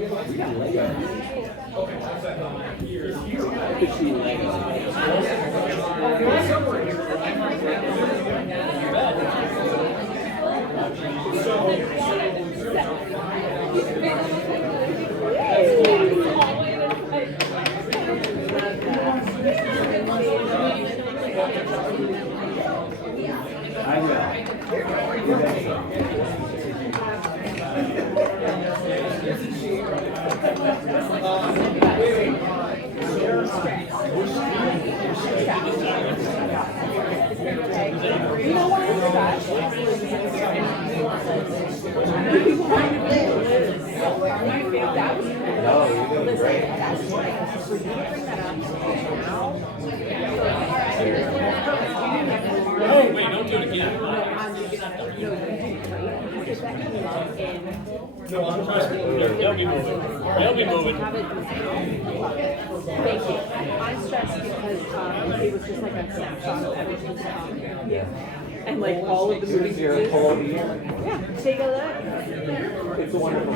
I will. You know what I forgot? No, you're doing great. Oh, wait, don't do it again. Trust me, they'll be moving. They'll be moving. Thank you. I'm stressed because it was just like a snapshot of everything's and like all of the movie pieces. Yeah, take a look. It's a wonderful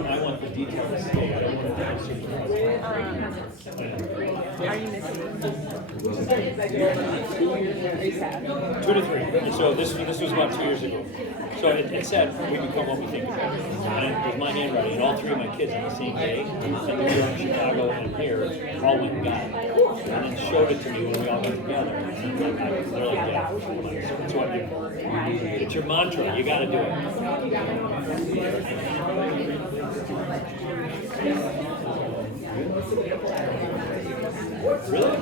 I want the details to stay. I don't want Are you missing? 2 to 3. So this was about 2 years ago. So it said we become what we think. And it was my handwriting, and all 3 of my kids on the same day, in New York, Chicago, and here, all went and got it. And then showed it to me when we all got together. And they're like, yeah, it's what you do. It's your mantra. You got to do Really?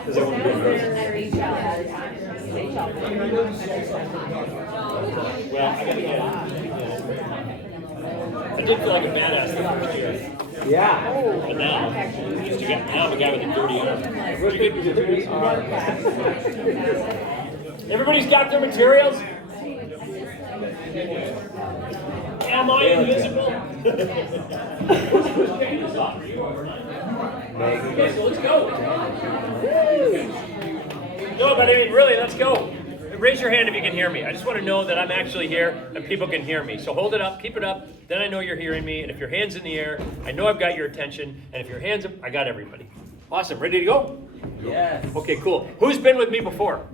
Because I want to go first. Well, I gotta get it. I did feel like a badass the first year. Yeah. But now I'm a guy with a dirty arm. Did you get your dirty arm? Everybody's got their materials? Am I invisible? Okay, so let's go. No, but I mean, really, let's go. Raise your hand if you can hear me. I just want to know that I'm actually here and people can hear me. So hold it up, keep it up. Then I know you're hearing me. And if your hand's in the air, I know I've got your attention. And if your hand's up, I got everybody. Awesome. Ready to go? Yes. Okay, cool. Who's been with me before?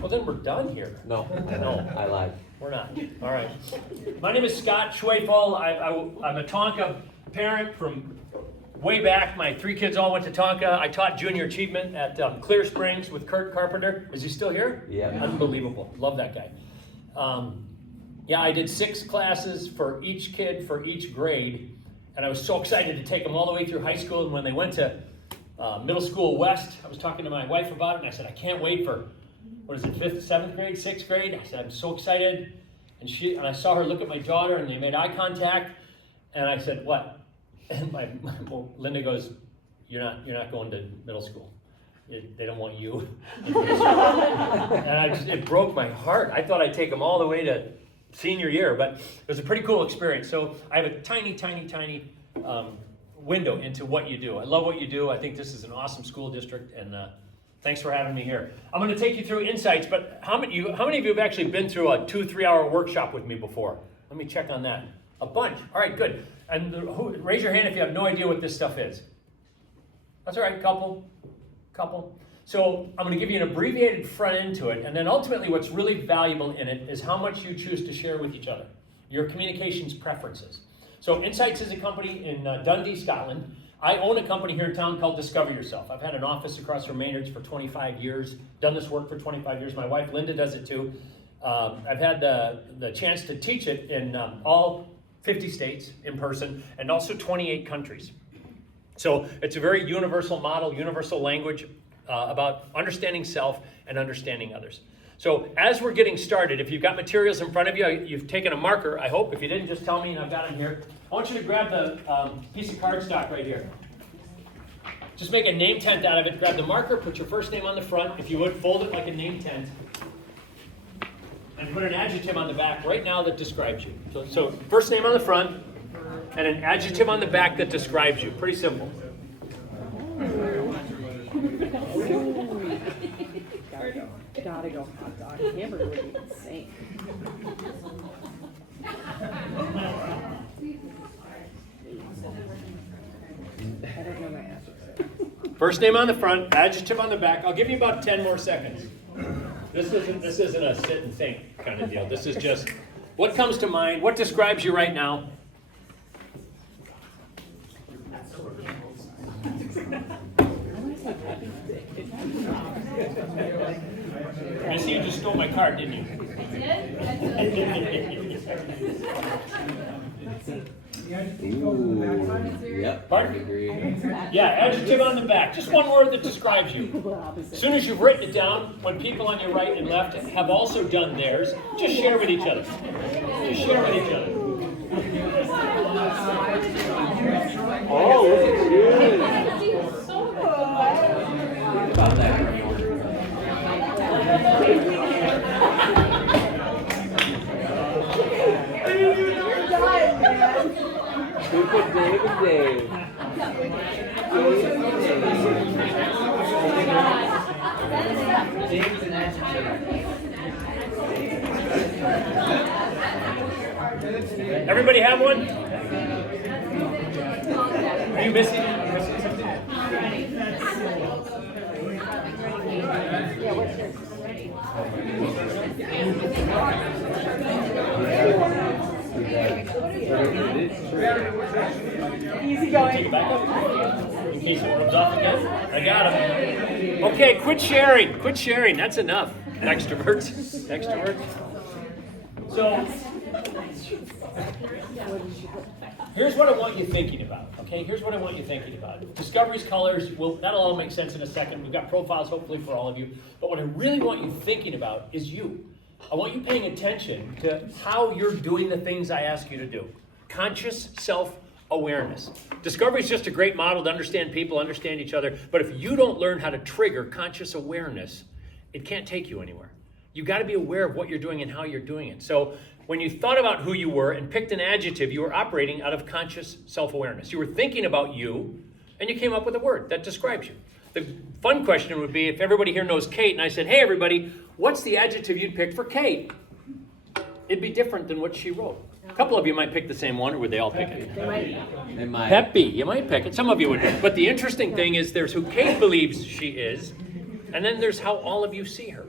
Well, then we're done here. No. No. I lied. We're not. All right. My name is Scott Schwefel. I'm a Tonka parent from way back. My 3 kids all went to Tonka. I taught junior achievement at Clear Springs with Kurt Carpenter. Is he still here? Yeah. Unbelievable. Love that guy. Yeah, I did 6 classes for each kid for each grade. And I was so excited to take them all the way through high school. And when they went to middle school west, I was talking to my wife about it. And I said, I can't wait for, 5th, 7th grade, 6th grade? I said, I'm so excited. And I saw her look at my daughter, and they made eye contact. And I said, what? And Linda goes, you're not going to middle school. They don't want you. And it broke my heart. I thought I'd take them all the way to senior year, but it was a pretty cool experience. So I have a tiny window into what you do. I love what you do. I think this is an awesome school district, and thanks for having me here. I'm going to take you through insights, but how many of you have actually been through a 2-3 hour workshop with me before? Let me check on that. A bunch. All right, good. And raise your hand if you have no idea what this stuff is. That's all right, couple. So I'm going to give you an abbreviated front end to it, and then ultimately what's really valuable in it is how much you choose to share with each other, your communications preferences. So Insights is a company in Dundee, Scotland. I own a company here in town called Discover Yourself. I've had an office across from Maynard's for 25 years, done this work for 25 years. My wife Linda does it too. I've had the chance to teach it in all 50 states in person, and also 28 countries. So it's a very universal model, universal language about understanding self and understanding others. So as we're getting started, if you've got materials in front of you, you've taken a marker, I hope. If you didn't, just tell me and I've got them here. I want you to grab the piece of cardstock right here. Just make a name tent out of it. Grab the marker, put your first name on the front. If you would, fold it like a name tent. And put an adjective on the back right now that describes you. So first name on the front, and an adjective on the back that describes you. Pretty simple. Gotta go hot dog. Hamburger would be insane. I don't know my adjective. First name on the front, adjective on the back. I'll give you about 10 more seconds. This isn't a sit and think kind of deal. This is just what comes to mind, what describes you right now. I see you just stole my card, didn't you? Ooh, yep. Pardon? Agree. Yeah, adjective on the back. Just one word that describes you. As soon as you've written it down, when people on your right and left have also done theirs, just share with each other. Just share with each other. Oh, look at you. Think about that for a moment. Stupid Dave and Dave. Dave's an adjective. Everybody have one? Are you missing something? Yeah, what's yours? Easy Take going. it back up. In case it rubs off again. I got him. Okay, quit sharing. Quit sharing. That's enough. Extroverts. Extroverts. So, here's what I want you thinking about. Okay, here's what I want you thinking about. Discoveries, colors, that'll all make sense in a second. We've got profiles hopefully for all of you. But what I really want you thinking about is you. I want you paying attention to how you're doing the things I ask you to do. Conscious self-awareness. Discovery is just a great model to understand people, understand each other. But if you don't learn how to trigger conscious awareness, it can't take you anywhere. You've got to be aware of what you're doing and how you're doing it. So when you thought about who you were and picked an adjective, you were operating out of conscious self-awareness. You were thinking about you, and you came up with a word that describes you. The fun question would be if everybody here knows Kate, and I said, hey, everybody, what's the adjective you'd pick for Kate? It'd be different than what she wrote. A couple of you might pick the same one, or would they all pick it? They might. Peppy, you might pick it. Some of you would. But the interesting thing is there's who Kate believes she is, and then there's how all of you see her.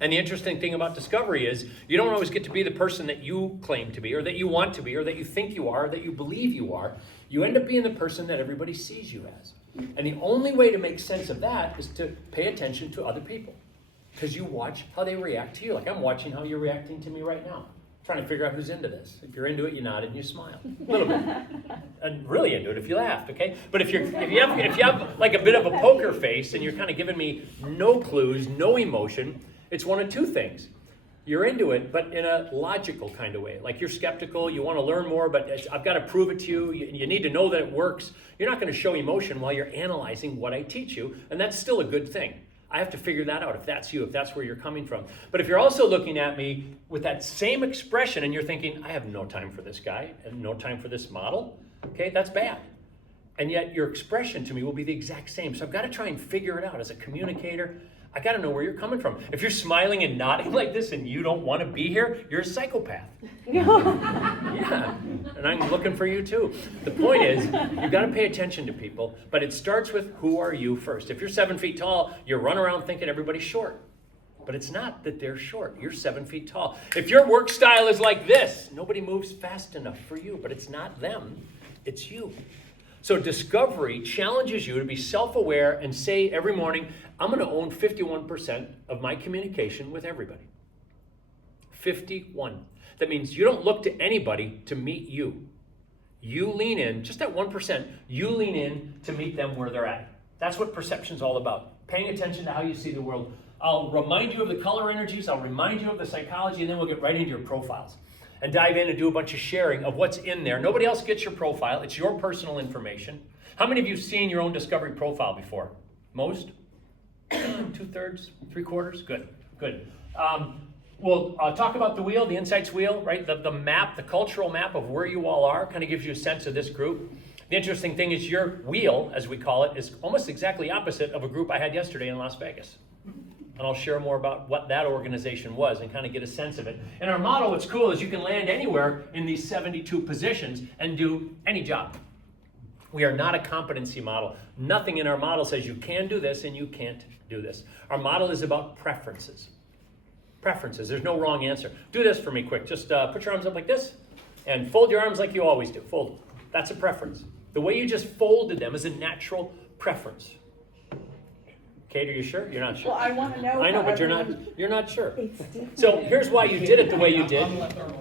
And the interesting thing about discovery is you don't always get to be the person that you claim to be, or that you want to be, or that you think you are, or that you believe you are. You end up being the person that everybody sees you as. And the only way to make sense of that is to pay attention to other people. Because you watch how they react to you. Like I'm watching how you're reacting to me right now. Trying to figure out who's into this. If you're into it, you nod and you smile. A little bit. And really into it if you laughed, okay? But if you have like a bit of a poker face and you're kind of giving me no clues, no emotion, it's one of two things. You're into it, but in a logical kind of way. Like you're skeptical, you want to learn more, but I've got to prove it to you. You need to know that it works. You're not going to show emotion while you're analyzing what I teach you, and that's still a good thing. I have to figure that out if that's you, if that's where you're coming from. But if you're also looking at me with that same expression and you're thinking, I have no time for this guy and no time for this model, okay, that's bad. And yet your expression to me will be the exact same. So I've got to try and figure it out as a communicator. I got to know where you're coming from. If you're smiling and nodding like this and you don't want to be here, you're a psychopath. Yeah, and I'm looking for you too. The point is, you've got to pay attention to people, but it starts with who are you first. If you're 7 feet tall, you run around thinking everybody's short. But it's not that they're short. You're 7 feet tall. If your work style is like this, nobody moves fast enough for you, but it's not them, it's you. So discovery challenges you to be self-aware and say every morning, I'm going to own 51% of my communication with everybody. 51. That means you don't look to anybody to meet you. You lean in, just that 1%, you lean in to meet them where they're at. That's what perception's all about. Paying attention to how you see the world. I'll remind you of the color energies, I'll remind you of the psychology, and then we'll get right into your profiles. And dive in and do a bunch of sharing of what's in there. Nobody else gets your profile. It's your personal information. How many of you have seen your own discovery profile before? Most? 2/3, 3/4? Good, good. We'll talk about the wheel, the Insights wheel, right? The map, the cultural map of where you all are, kind of gives you a sense of this group. The interesting thing is your wheel, as we call it, is almost exactly opposite of a group I had yesterday in Las Vegas. And I'll share more about what that organization was and kind of get a sense of it. And our model, what's cool is you can land anywhere in these 72 positions and do any job. We are not a competency model. Nothing in our model says you can do this and you can't do this. Our model is about preferences. Preferences. There's no wrong answer. Do this for me quick. Just put your arms up like this and fold your arms like you always do. Fold them. That's a preference. The way you just folded them is a natural preference. Kate, are you sure? You're not sure. Well, I want to know. I know, but you're not sure. So here's why you did it the way you did.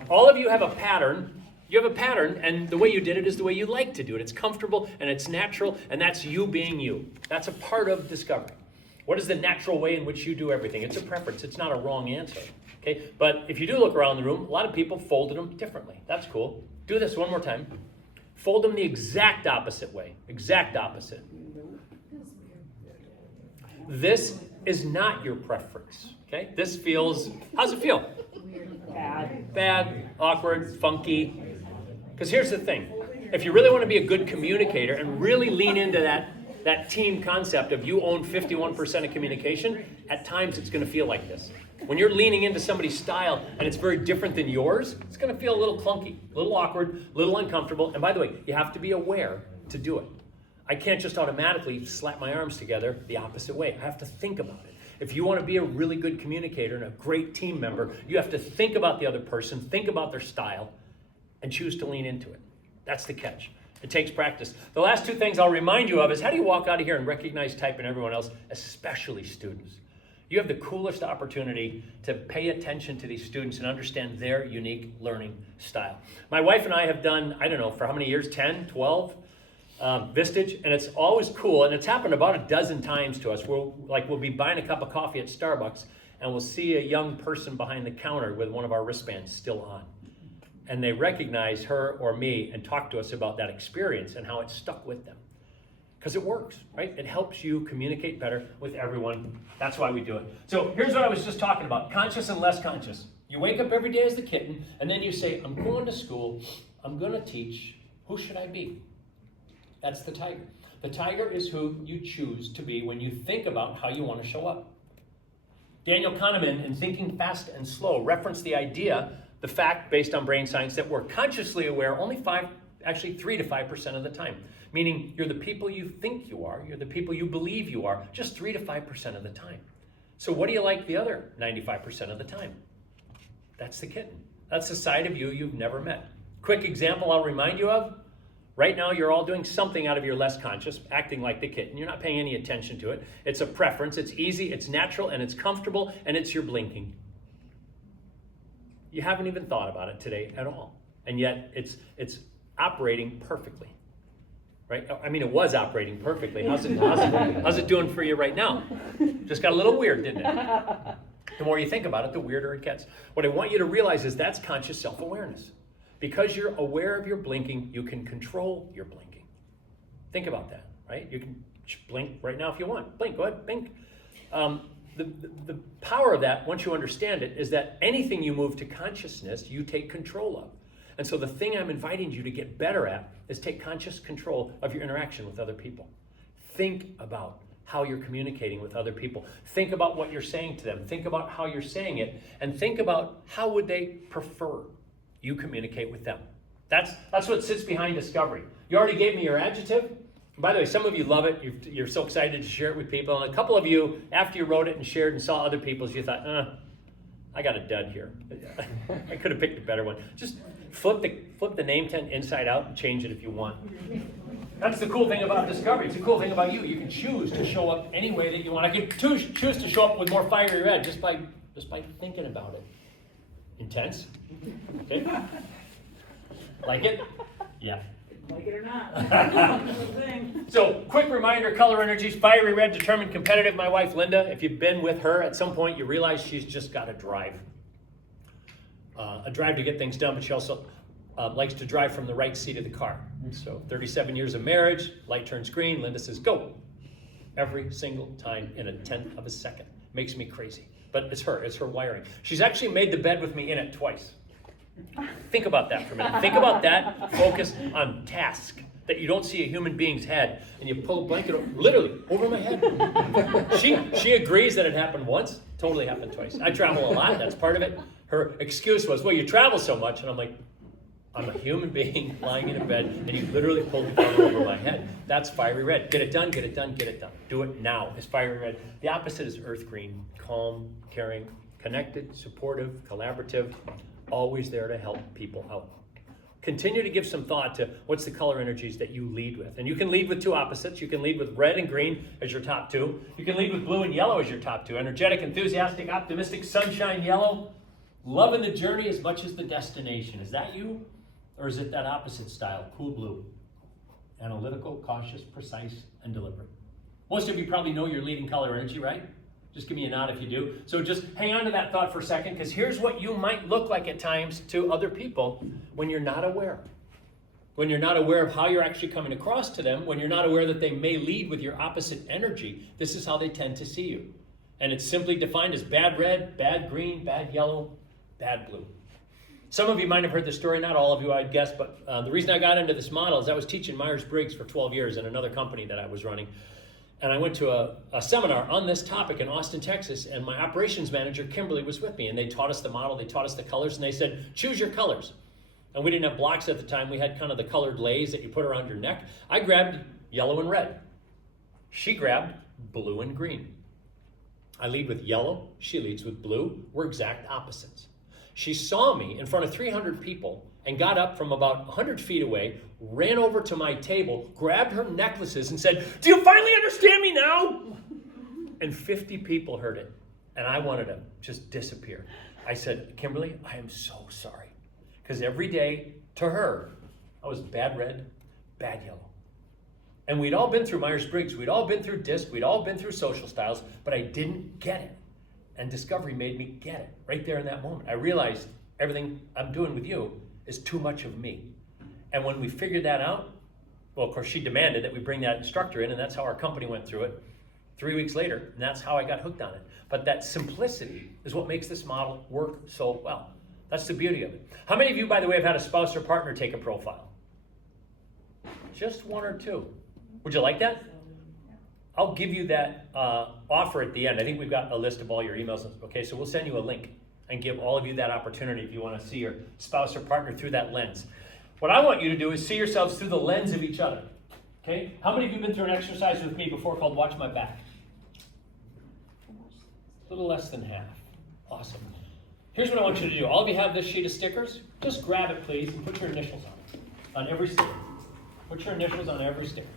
All of you have a pattern. You have a pattern, and the way you did it is the way you like to do it. It's comfortable and it's natural, and that's you being you. That's a part of discovery. What is the natural way in which you do everything? It's a preference. It's not a wrong answer. Okay? But if you do look around the room, a lot of people folded them differently. That's cool. Do this one more time. Fold them the exact opposite way. Exact opposite. This is not your preference. Okay? This feels, how's it feel? Bad. Bad, awkward, funky. Because here's the thing. If you really want to be a good communicator and really lean into that team concept of you own 51% of communication, at times it's going to feel like this. When you're leaning into somebody's style and it's very different than yours, it's going to feel a little clunky, a little awkward, a little uncomfortable. And by the way, you have to be aware to do it. I can't just automatically slap my arms together the opposite way. I have to think about it. If you want to be a really good communicator and a great team member, you have to think about the other person, think about their style, and choose to lean into it. That's the catch. It takes practice. The last two things I'll remind you of is how do you walk out of here and recognize type in everyone else, especially students? You have the coolest opportunity to pay attention to these students and understand their unique learning style. My wife and I have done, I don't know, for how many years, 10, 12? Vistage, and it's always cool, and it's happened about a dozen times to us. We'll be buying a cup of coffee at Starbucks, and we'll see a young person behind the counter with one of our wristbands still on. And they recognize her or me and talk to us about that experience and how it stuck with them. Because it works, right? It helps you communicate better with everyone. That's why we do it. So here's what I was just talking about, conscious and less conscious. You wake up every day as the kitten, and then you say, I'm going to school, I'm going to teach, who should I be? That's the tiger. The tiger is who you choose to be when you think about how you want to show up. Daniel Kahneman, in Thinking Fast and Slow, referenced the idea, the fact based on brain science, that we're consciously aware only 3 to 5% of the time. Meaning you're the people you think you are, you're the people you believe you are, just 3 to 5% of the time. So what do you like the other 95% of the time? That's the kitten. That's the side of you you've never met. Quick example I'll remind you of. Right now, you're all doing something out of your less conscious, acting like the kitten. You're not paying any attention to it. It's a preference. It's easy, it's natural, and it's comfortable, and it's your blinking. You haven't even thought about it today at all. And yet, it's operating perfectly. Right? I mean, it was operating perfectly. How's it doing for you right now? Just got a little weird, didn't it? The more you think about it, the weirder it gets. What I want you to realize is that's conscious self-awareness. Because you're aware of your blinking, you can control your blinking. Think about that, right? You can blink right now if you want. Blink, go ahead, blink. The power of that, once you understand it, is that anything you move to consciousness, you take control of. And so the thing I'm inviting you to get better at is take conscious control of your interaction with other people. Think about how you're communicating with other people. Think about what you're saying to them. Think about how you're saying it. And think about how would they prefer you communicate with them. That's what sits behind discovery. You already gave me your adjective. By the way, some of you love it. You're so excited to share it with people. And a couple of you, after you wrote it and shared and saw other people's, you thought, I got a dud here. I could have picked a better one. Just flip the name tent inside out and change it if you want. That's the cool thing about discovery. It's the cool thing about you. You can choose to show up any way that you want. I can choose to show up with more fiery red just by thinking about it. Intense? Okay. Like it? Yeah. Like it or not. So, quick reminder, color energies, fiery red, determined, competitive. My wife, Linda, if you've been with her at some point, you realize she's just got a drive. A drive to get things done, but she also likes to drive from the right seat of the car. So 37 years of marriage, light turns green, Linda says, go. Every single time in a tenth of a second. Makes me crazy. But it's her wiring. She's actually made the bed with me in it twice. Think about that for a minute. Think about that. Focus on task that you don't see a human being's head, and you pull a blanket literally over my head. She agrees that it happened once. Totally happened twice. I travel a lot. That's part of it. Her excuse was, well, you travel so much, and I'm like, I'm a human being lying in a bed, and you literally pulled the cover over my head. That's fiery red. Get it done, get it done, get it done. Do it now. It's fiery red. The opposite is earth green. Calm, caring, connected, supportive, collaborative, always there to help people out. Continue to give some thought to what's the color energies that you lead with. And you can lead with two opposites. You can lead with red and green as your top two. You can lead with blue and yellow as your top two. Energetic, enthusiastic, optimistic, sunshine yellow. Loving the journey as much as the destination. Is that you? Or is it that opposite style, cool blue? Analytical, cautious, precise, and deliberate. Most of you probably know your leading color energy, right? Just give me a nod if you do. So just hang on to that thought for a second, because here's what you might look like at times to other people when you're not aware. When you're not aware of how you're actually coming across to them, when you're not aware that they may lead with your opposite energy, this is how they tend to see you. And it's simply defined as bad red, bad green, bad yellow, bad blue. Some of you might have heard the story, not all of you, I'd guess, but the reason I got into this model is I was teaching Myers-Briggs for 12 years in another company that I was running. And I went to a seminar on this topic in Austin, Texas, and my operations manager, Kimberly, was with me. And they taught us the model, they taught us the colors, and they said, choose your colors. And we didn't have blocks at the time. We had kind of the colored lays that you put around your neck. I grabbed yellow and red. She grabbed blue and green. I lead with yellow, she leads with blue. We're exact opposites. She saw me in front of 300 people and got up from about 100 feet away, ran over to my table, grabbed her necklaces and said, do you finally understand me now? And 50 people heard it, and I wanted to just disappear. I said, Kimberly, I am so sorry. Because every day, to her, I was bad red, bad yellow. And we'd all been through Myers-Briggs, we'd all been through DISC, we'd all been through social styles, but I didn't get it. And discovery made me get it right there in that moment. I realized everything I'm doing with you is too much of me. And when we figured that out, well, of course, she demanded that we bring that instructor in, and that's how our company went through it 3 weeks later, and that's how I got hooked on it. But that simplicity is what makes this model work so well. That's the beauty of it. How many of you, by the way, have had a spouse or partner take a profile? Just one or two. Would you like that? I'll give you that offer at the end. I think we've got a list of all your emails. Okay, so we'll send you a link and give all of you that opportunity if you want to see your spouse or partner through that lens. What I want you to do is see yourselves through the lens of each other. Okay? How many of you have been through an exercise with me before called Watch My Back? A little less than half. Awesome. Here's what I want you to do. All of you have this sheet of stickers. Just grab it, please, and put your initials on it. On every sticker. Put your initials on every sticker.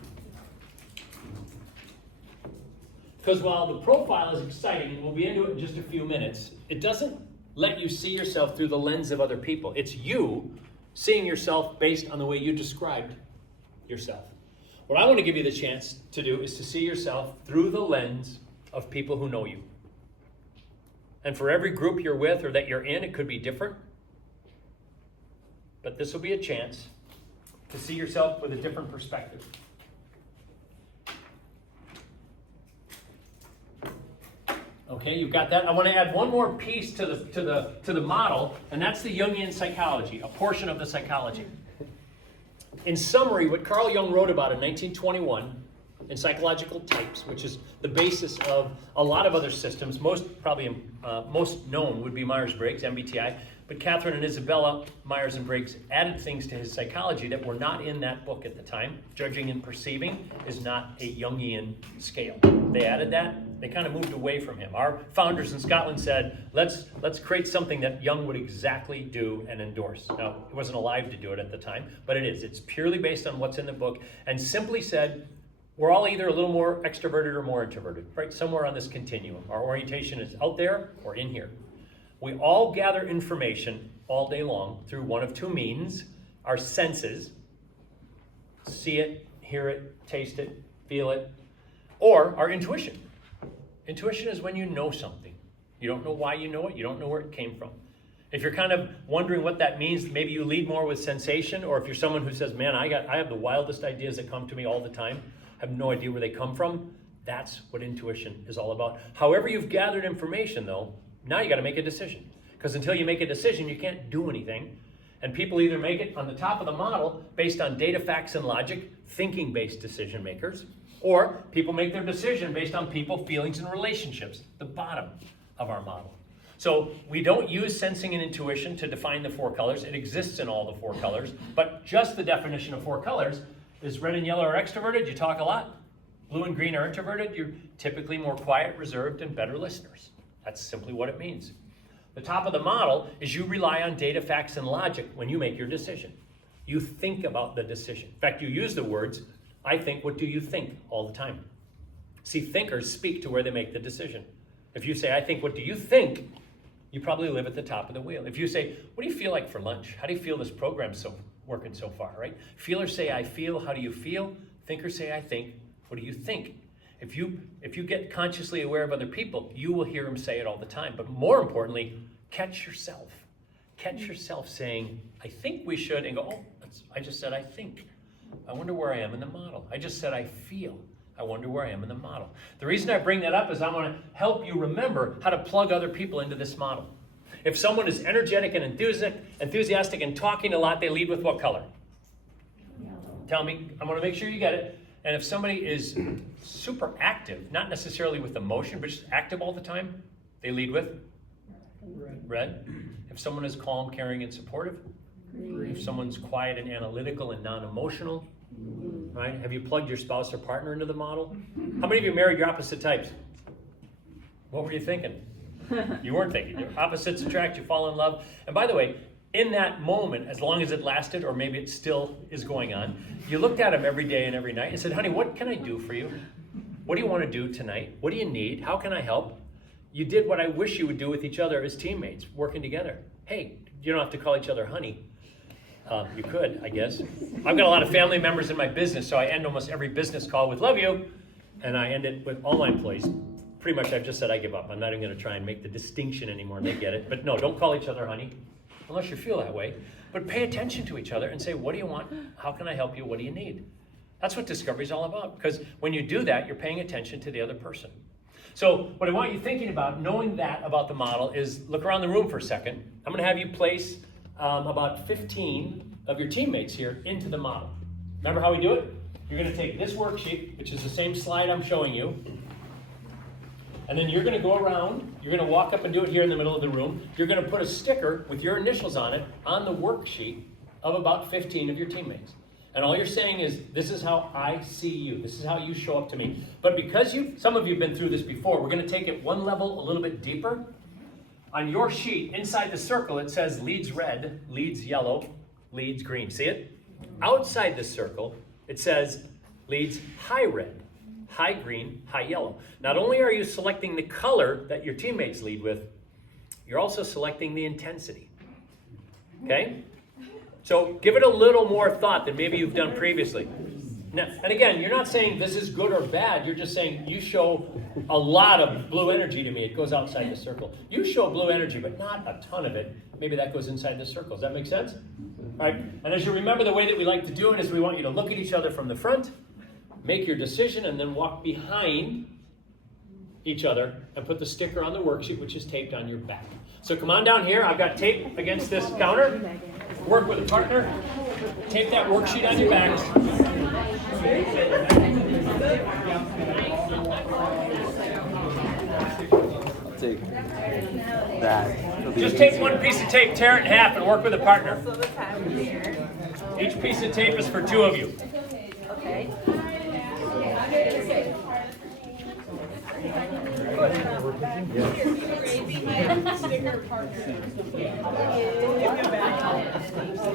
Because while the profile is exciting, and we'll be into it in just a few minutes, it doesn't let you see yourself through the lens of other people. It's you seeing yourself based on the way you described yourself. What I want to give you the chance to do is to see yourself through the lens of people who know you. And for every group you're with or that you're in, it could be different. But this will be a chance to see yourself with a different perspective. Okay, you've got that. I want to add one more piece to the model, and that's the Jungian psychology, a portion of the psychology. In summary, what Carl Jung wrote about in 1921 in Psychological Types, which is the basis of a lot of other systems, most known would be Myers-Briggs, MBTI, but Catherine and Isabella Myers and Briggs added things to his psychology that were not in that book at the time. Judging and perceiving is not a Jungian scale. They added that. They kind of moved away from him. Our founders in Scotland said, let's create something that Jung would exactly do and endorse. Now, he wasn't alive to do it at the time, but it is. It's purely based on what's in the book, and simply said, we're all either a little more extroverted or more introverted, right? Somewhere on this continuum. Our orientation is out there or in here. We all gather information all day long through one of two means: our senses, see it, hear it, taste it, feel it, or our intuition. Intuition is when you know something. You don't know why you know it, you don't know where it came from. If you're kind of wondering what that means, maybe you lead more with sensation, or if you're someone who says, man, I have the wildest ideas that come to me all the time, I have no idea where they come from, that's what intuition is all about. However you've gathered information, though, now you got to make a decision. Because until you make a decision, you can't do anything. And people either make it on the top of the model based on data, facts, and logic, thinking-based decision makers, or people make their decision based on people, feelings, and relationships, the bottom of our model. So we don't use sensing and intuition to define the 4 colors. It exists in all the 4 colors, but just the definition of 4 colors is red and yellow are extroverted, you talk a lot. Blue and green are introverted, you're typically more quiet, reserved, and better listeners. That's simply what it means. The top of the model is you rely on data, facts, and logic when you make your decision. You think about the decision. In fact, you use the words, I think, what do you think, all the time. See, thinkers speak to where they make the decision. If you say, I think, what do you think? You probably live at the top of the wheel. If you say, what do you feel like for lunch? How do you feel this program's working so far, right? Feelers say, I feel, how do you feel? Thinkers say, I think, what do you think? If you get consciously aware of other people, you will hear them say it all the time. But more importantly, catch yourself. Catch yourself saying, I think we should, and go, oh, I just said I think. I wonder where I am in the model. I just said I feel. I wonder where I am in the model. The reason I bring that up is I want to help you remember how to plug other people into this model. If someone is energetic and enthusiastic and talking a lot, they lead with what color? Yellow. Tell me, I want to make sure you get it. And if somebody is super active, not necessarily with emotion, but just active all the time, they lead with? Red. If someone is calm, caring, and supportive? Green. If someone's quiet and analytical and non-emotional? Right? Have you plugged your spouse or partner into the model? How many of you married your opposite types? What were you thinking? You weren't thinking. Your opposites attract, you fall in love. And by the way, in that moment, as long as it lasted, or maybe it still is going on, you looked at him every day and every night and said, honey, what can I do for you? What do you want to do tonight? What do you need? How can I help? You did what I wish you would do with each other as teammates, working together. Hey, you don't have to call each other honey. You could, I guess. I've got a lot of family members in my business, so I end almost every business call with love you, and I end it with all my employees. Pretty much I've just said I give up. I'm not even going to try and make the distinction anymore. They get it. But no, don't call each other honey, unless you feel that way. But pay attention to each other and say, what do you want? How can I help you? What do you need? That's what discovery is all about, because when you do that, you're paying attention to the other person. So what I want you thinking about, knowing that about the model, is look around the room for a second. I'm going to have you place about 15 of your teammates here into the model. Remember how we do it? You're going to take this worksheet, which is the same slide I'm showing you, and then you're going to go around, you're going to walk up and do it here in the middle of the room. You're going to put a sticker with your initials on it on the worksheet of about 15 of your teammates. And all you're saying is, this is how I see you. This is how you show up to me. But because some of you have been through this before, we're going to take it one level a little bit deeper. On your sheet, inside the circle, it says leads red, leads yellow, leads green. See it? Outside the circle, it says leads high red, high green, high yellow. Not only are you selecting the color that your teammates lead with, you're also selecting the intensity. Okay? So give it a little more thought than maybe you've done previously. Now, and again, you're not saying this is good or bad. You're just saying you show a lot of blue energy to me. It goes outside the circle. You show blue energy, but not a ton of it. Maybe that goes inside the circle. Does that make sense? All right. And as you remember, the way that we like to do it is we want you to look at each other from the front, make your decision, and then walk behind each other and put the sticker on the worksheet, which is taped on your back. So come on down here. I've got tape against this counter. Work with a partner. Tape that worksheet on your back. I'll take that. Just take one piece of tape, tear it in half, and work with a partner. Each piece of tape is for 2 of you. Okay.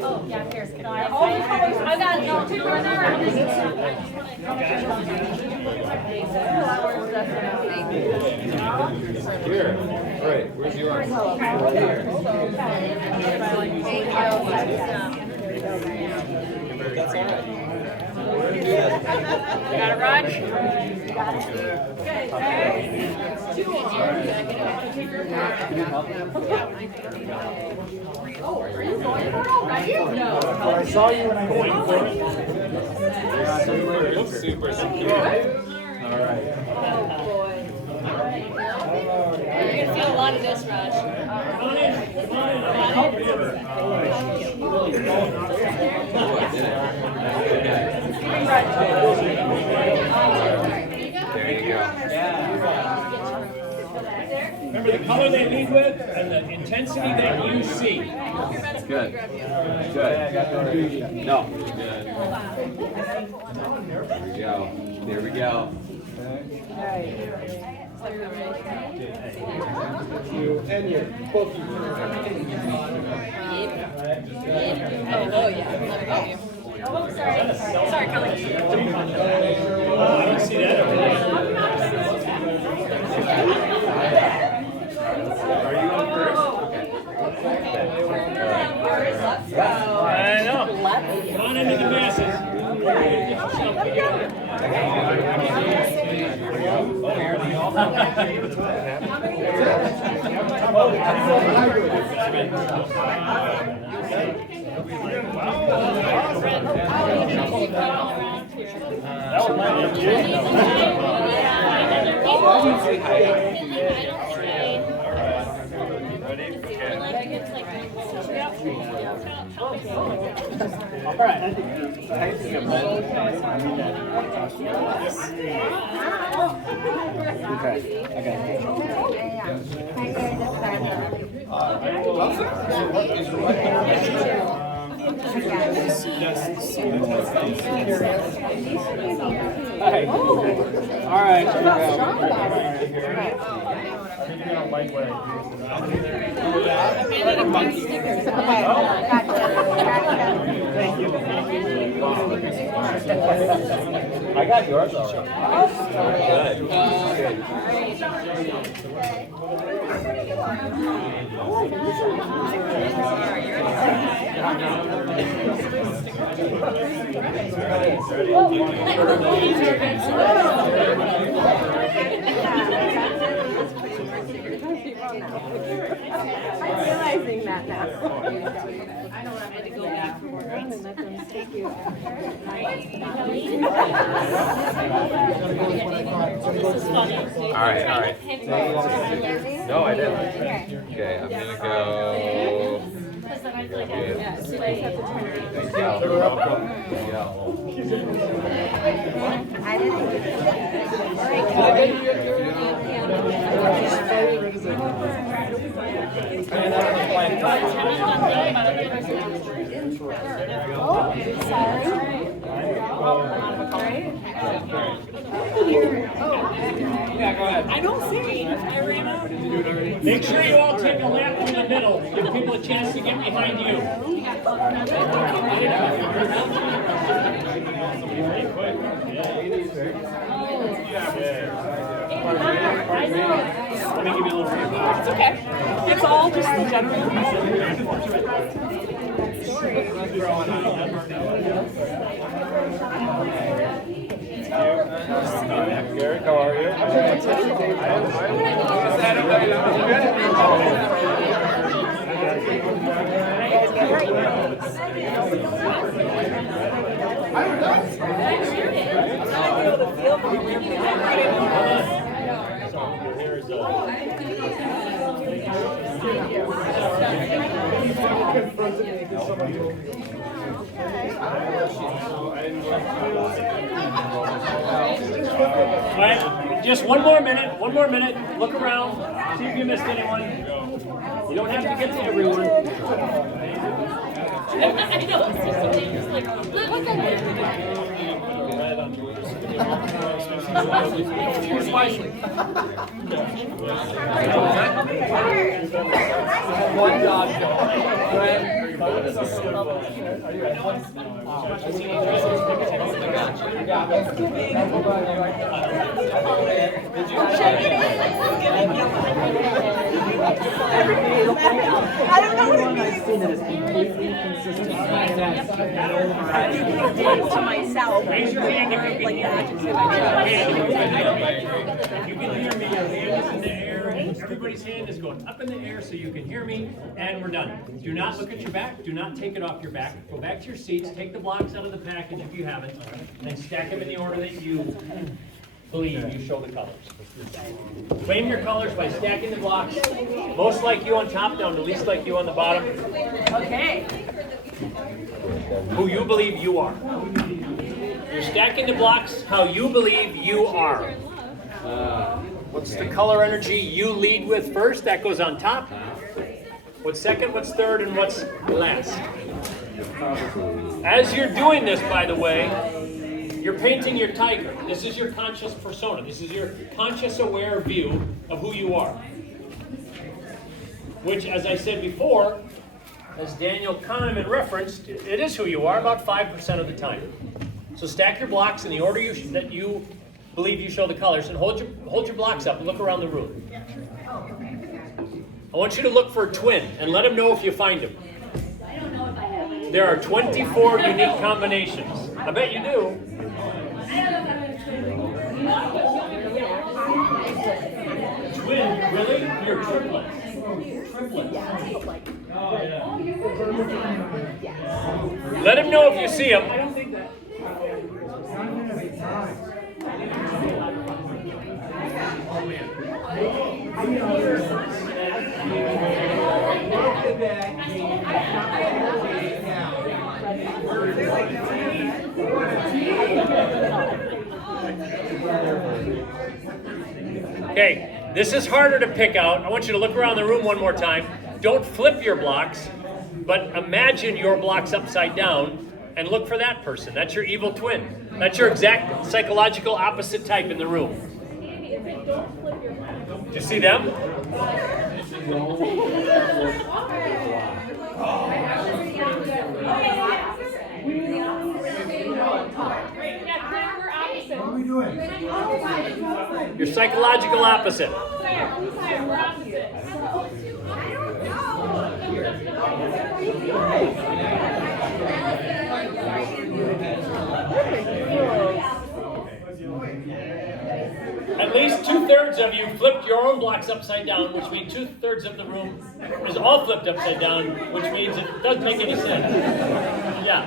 Oh, yeah, here's. I got it. No, take one there. Here. All right. Where's yours? That's all right. You got it, Raj? I saw you when I went for it. Super secure. All right. You're gonna feel a lot of this, Raj. There you go. Remember the color they lead with and the intensity that you see. Good. Good. No. Good. There we go. There we go. And you. Both you. Oh, yeah. Oh, sorry. Sorry, Kelly. I don't see that over there. Are you on first? I know. Come on into the masses. All right. I got yours already. I'm realizing that now. I know what I'm gonna go back for. This is funny. All right, all right. No, I didn't. Okay, I'm gonna go. Because then I feel like Good. I'm sway. Thank you. You're welcome. Thank I don't see. Make sure you all take a lap in the middle. Give people a chance to get behind you. Let me give you a little feedback. It's okay. It's all just the general. Garrett, how are you? All right, just one more minute. Look around, see if you missed anyone. You don't have to get to everyone. I know, it's just so dangerous. Like, look at it. Choose wisely. One dog. Everybody look I don't know what it means. I've seen it as completely consistent. To myself. Raise your hand if you can Like hear that. me. If you can hear me, your hand is in the air, and everybody's hand is going up in the air so you can hear me, and we're done. Do not look at your back. Do not take it off your back. Go back to your seats. Take the blocks out of the package if you haven't, and stack them in the order that you believe you show the colors. Claim your colors by stacking the blocks. Most like you on top down to least like you on the bottom. Okay. Who you believe you are. You're stacking the blocks how you believe you are. What's the color energy you lead with first? That goes on top. What's second, what's third, and what's last? As you're doing this, by the way, you're painting your tiger. This is your conscious persona. This is your conscious aware view of who you are. Which, as I said before, as Daniel Kahneman referenced, it is who you are about 5% of the time. So stack your blocks in the order that you believe you show the colors, and hold your blocks up and look around the room. I want you to look for a twin and let them know if you find them. There are 24 unique combinations. I bet you do. Twin, really? You're triplets. Triplets. Let him know if you see him. Okay, this is harder to pick out. I want you to look around the room one more time. Don't flip your blocks, but imagine your blocks upside down and look for that person. That's your evil twin. That's your exact psychological opposite type in the room. Do you see them? What are we doing? Your psychological opposite. At least 2/3 of you flipped your own blocks upside down, which means 2/3 of the room is all flipped upside down, which means it doesn't make any sense. Yeah.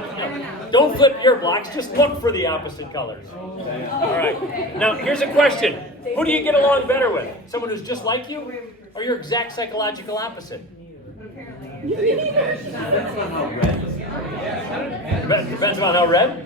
Don't flip your blocks, just look for the opposite colors. All right. Now, here's a question. Who do you get along better with? Someone who's just like you, or your exact psychological opposite? Depends on how red?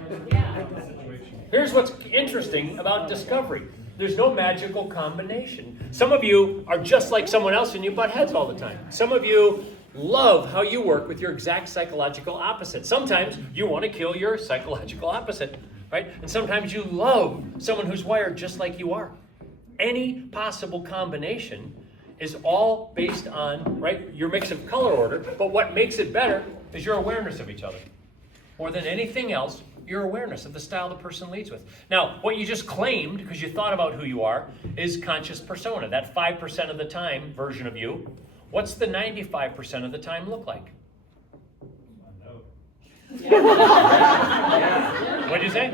Here's what's interesting about discovery. There's no magical combination. Some of you are just like someone else and you butt heads all the time. Some of you love how you work with your exact psychological opposite. Sometimes you want to kill your psychological opposite, right? And sometimes you love someone who's wired just like you are. Any possible combination is all based on, right, your mix of color order, but what makes it better is your awareness of each other. More than anything else, your awareness of the style the person leads with. Now, what you just claimed, because you thought about who you are, is conscious persona, that 5% of the time version of you. What's the 95% of the time look like? What'd you say?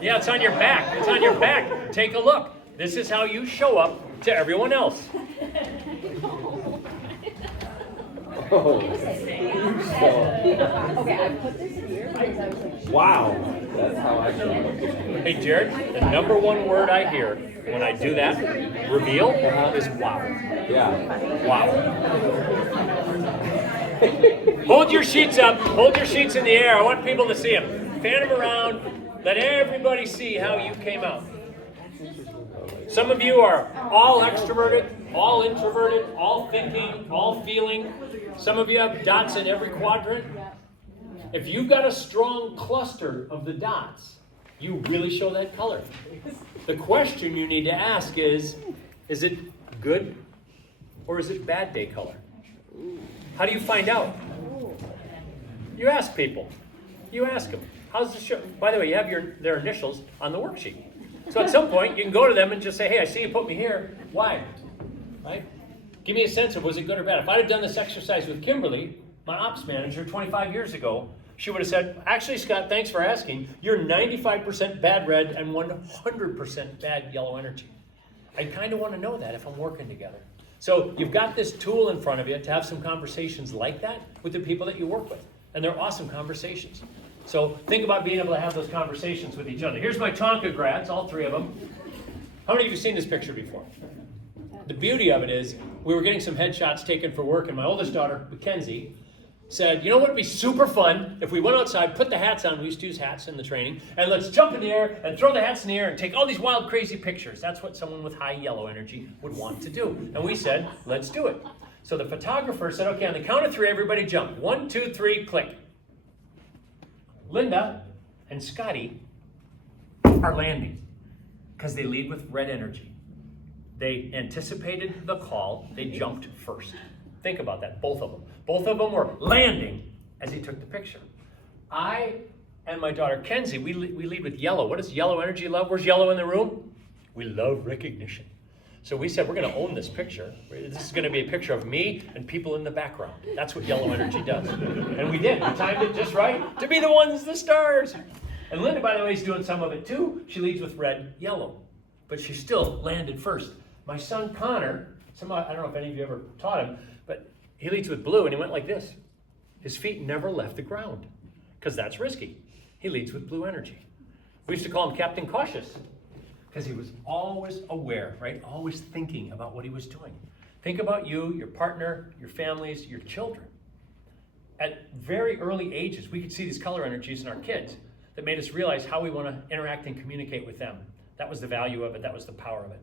Yeah, it's on your back. It's on your back. Take a look. This is how you show up to everyone else. Wow. That's how I show up. Hey, Jared, the number one word I hear when I do that reveal is wow. Yeah. Wow. Hold your sheets up. Hold your sheets in the air. I want people to see them. Fan them around. Let everybody see how you came out. Some of you are all extroverted, all introverted, all thinking, all feeling. Some of you have dots in every quadrant. If you've got a strong cluster of the dots, you really show that color. The question you need to ask is it good or is it bad day color? How do you find out? You ask people. You ask them. How's the show? By the way, you have their initials on the worksheet. So at some point, you can go to them and just say, hey, I see you put me here. Why? Right? Give me a sense of, was it good or bad? If I'd have done this exercise with Kimberly, my ops manager 25 years ago, she would have said, actually, Scott, thanks for asking. You're 95% bad red and 100% bad yellow energy. I kind of want to know that if I'm working together. So you've got this tool in front of you to have some conversations like that with the people that you work with. And they're awesome conversations. So think about being able to have those conversations with each other. Here's my Tonka grads, all three of them. How many of you have seen this picture before? The beauty of it is we were getting some headshots taken for work, and my oldest daughter, Mackenzie, said, you know what would be super fun if we went outside, put the hats on, we used to use hats in the training, and let's jump in the air and throw the hats in the air and take all these wild, crazy pictures. That's what someone with high yellow energy would want to do. And we said, let's do it. So the photographer said, okay, on the count of three, everybody jump. 1, 2, 3, click. Linda and Scotty are landing because they lead with red energy. They anticipated the call. They jumped first. Think about that, both of them. Both of them were landing as he took the picture. I and my daughter Kenzie, we lead with yellow. What does yellow energy love? Where's yellow in the room? We love recognition. So we said, we're going to own this picture. This is going to be a picture of me and people in the background. That's what yellow energy does. And we did. We timed it just right to be the ones, the stars. And Linda, by the way, is doing some of it too. She leads with red, yellow. But she still landed first. My son Connor, I don't know if any of you ever taught him, but he leads with blue and he went like this. His feet never left the ground because that's risky. He leads with blue energy. We used to call him Captain Cautious because he was always aware, right? Always thinking about what he was doing. Think about you, your partner, your families, your children. At very early ages, we could see these color energies in our kids that made us realize how we want to interact and communicate with them. That was the value of it. That was the power of it.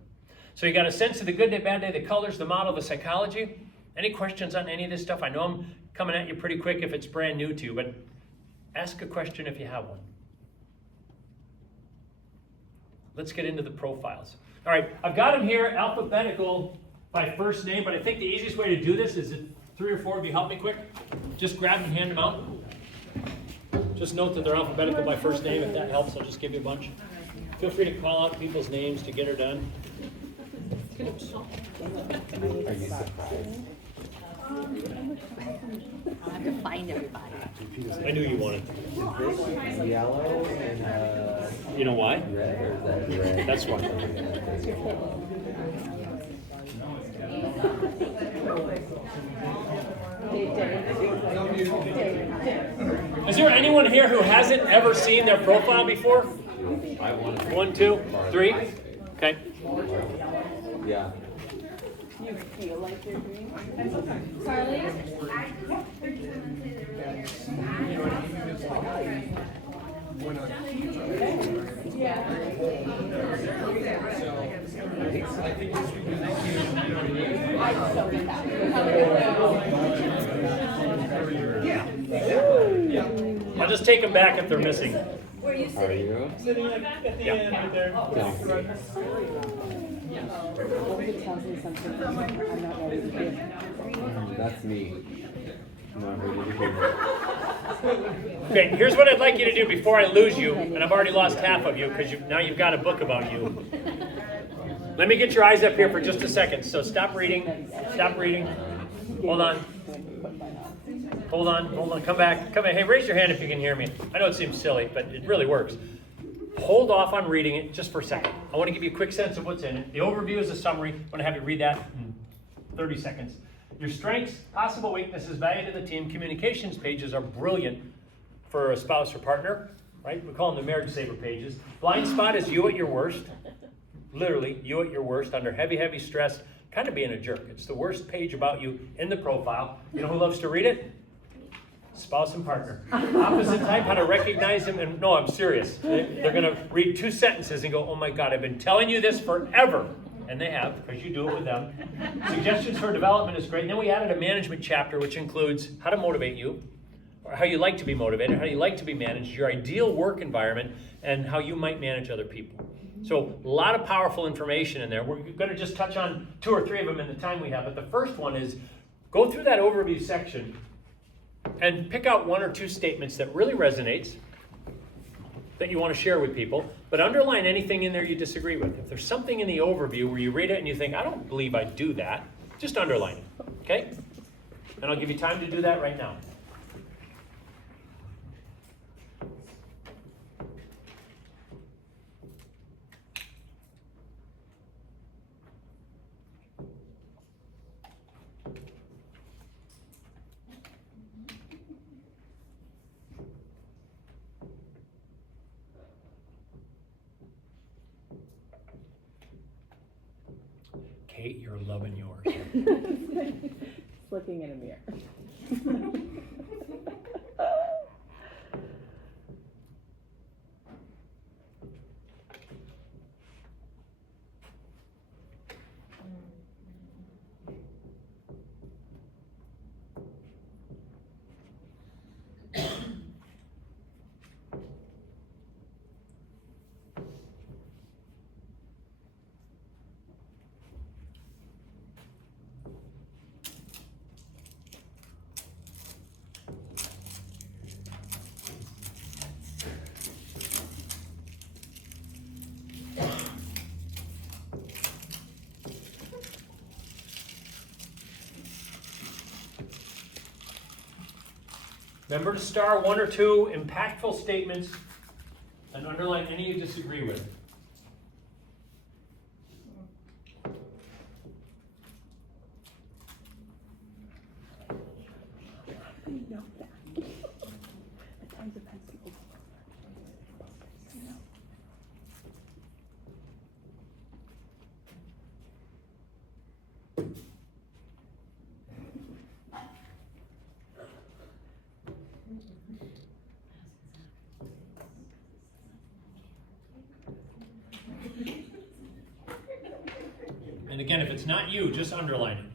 So you got a sense of the good day, bad day, the colors, the model, the psychology. Any questions on any of this stuff? I know I'm coming at you pretty quick if it's brand new to you, but ask a question if you have one. Let's get into the profiles. All right, I've got them here alphabetical by first name, but I think the easiest way to do this is if 3 or 4 of you help me quick. Just grab them and hand them out. Just note that they're alphabetical by first name. If that helps, I'll just give you a bunch. Feel free to call out people's names to get her done. Oops. Are you surprised? I have to find everybody. I knew you wanted. Is this yellow and You know why? red, or is that red? That's why. Is there anyone here who hasn't ever seen their profile before? 1, 2, 3. Okay. Yeah. You feel like you're doing I'll just take them back if they're missing. Are you? Sitting at the end right there. It tells me something I'm not ready to do. That's me. Not ready to hear. Okay, here's what I'd like you to do before I lose you, and I've already lost half of you because now you've got a book about you. Let me get your eyes up here for just a second. So stop reading. Stop reading. Hold on. Hold on. Come back. Hey, raise your hand if you can hear me. I know it seems silly, but it really works. Hold off on reading it just for a second. I want to give you a quick sense of what's in it. The overview is a summary. I'm going to have you read that in 30 seconds. Your strengths, possible weaknesses, value to the team, communications pages are brilliant for a spouse or partner, right? We call them the marriage saver pages. Blind spot is you at your worst. Literally, you at your worst under heavy, heavy stress, kind of being a jerk. It's the worst page about you in the profile. You know who loves to read it? Spouse and partner. Opposite type, how to recognize them. And no, I'm serious. They're going to read 2 sentences and go, oh my God, I've been telling you this forever. And they have, because you do it with them. Suggestions for development is great. And then we added a management chapter, which includes how to motivate you, or how you like to be motivated, how you like to be managed, your ideal work environment, and how you might manage other people. So a lot of powerful information in there. We're going to just touch on 2 or 3 of them in the time we have. But the first one is go through that overview section and pick out 1 or 2 statements that really resonates, that you want to share with people, but underline anything in there you disagree with. If there's something in the overview where you read it and you think, I don't believe I do that, Just underline it, okay? And I'll give you time to do that right now. Kate, you're loving yours. It's looking in a mirror. Remember to star one or two impactful statements and underline any you disagree with. I know that. At times offense people. And again, if it's not you, just underline it.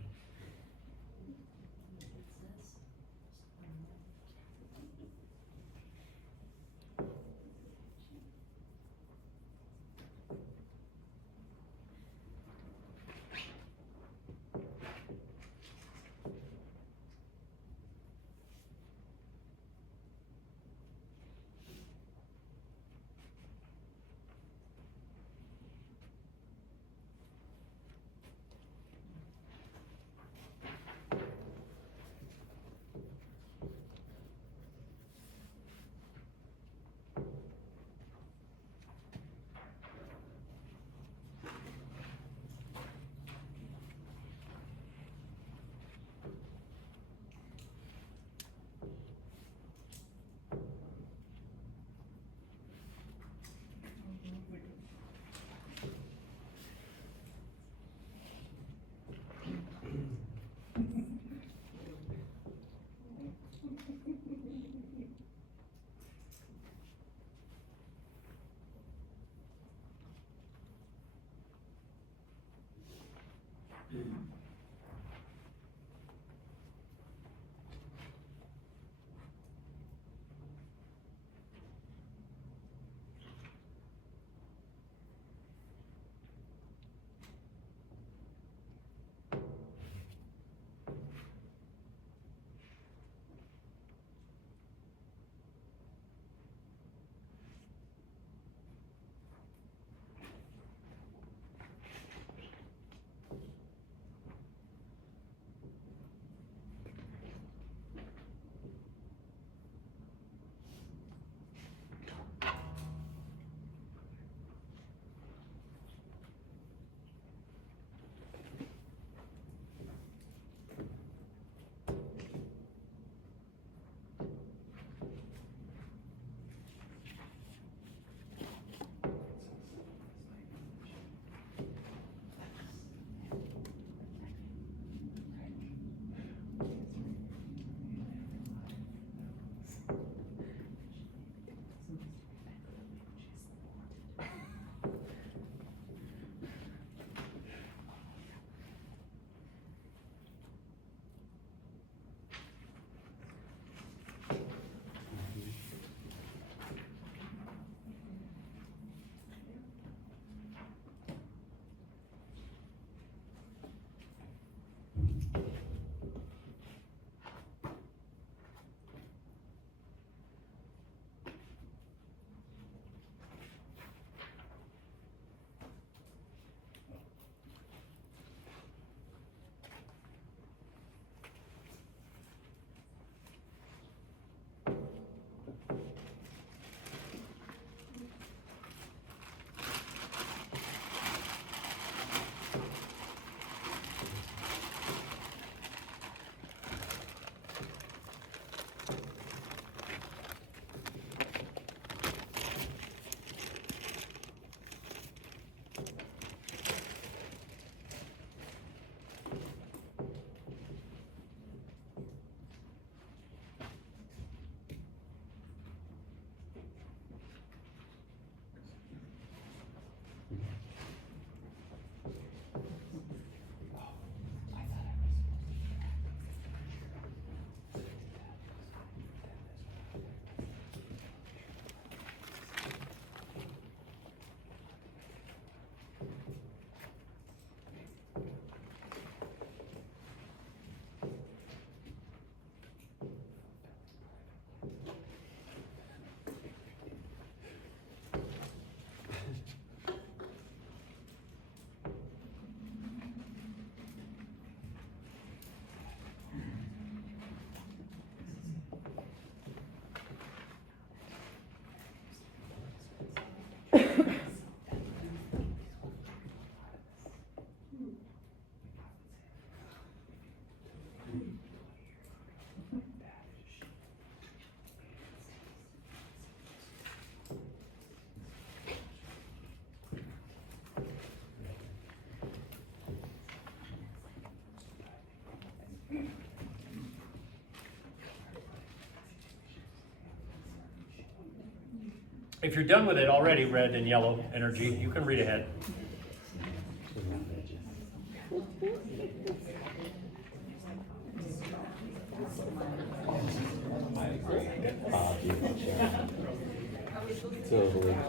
If you're done with it already, red and yellow energy, you can read ahead.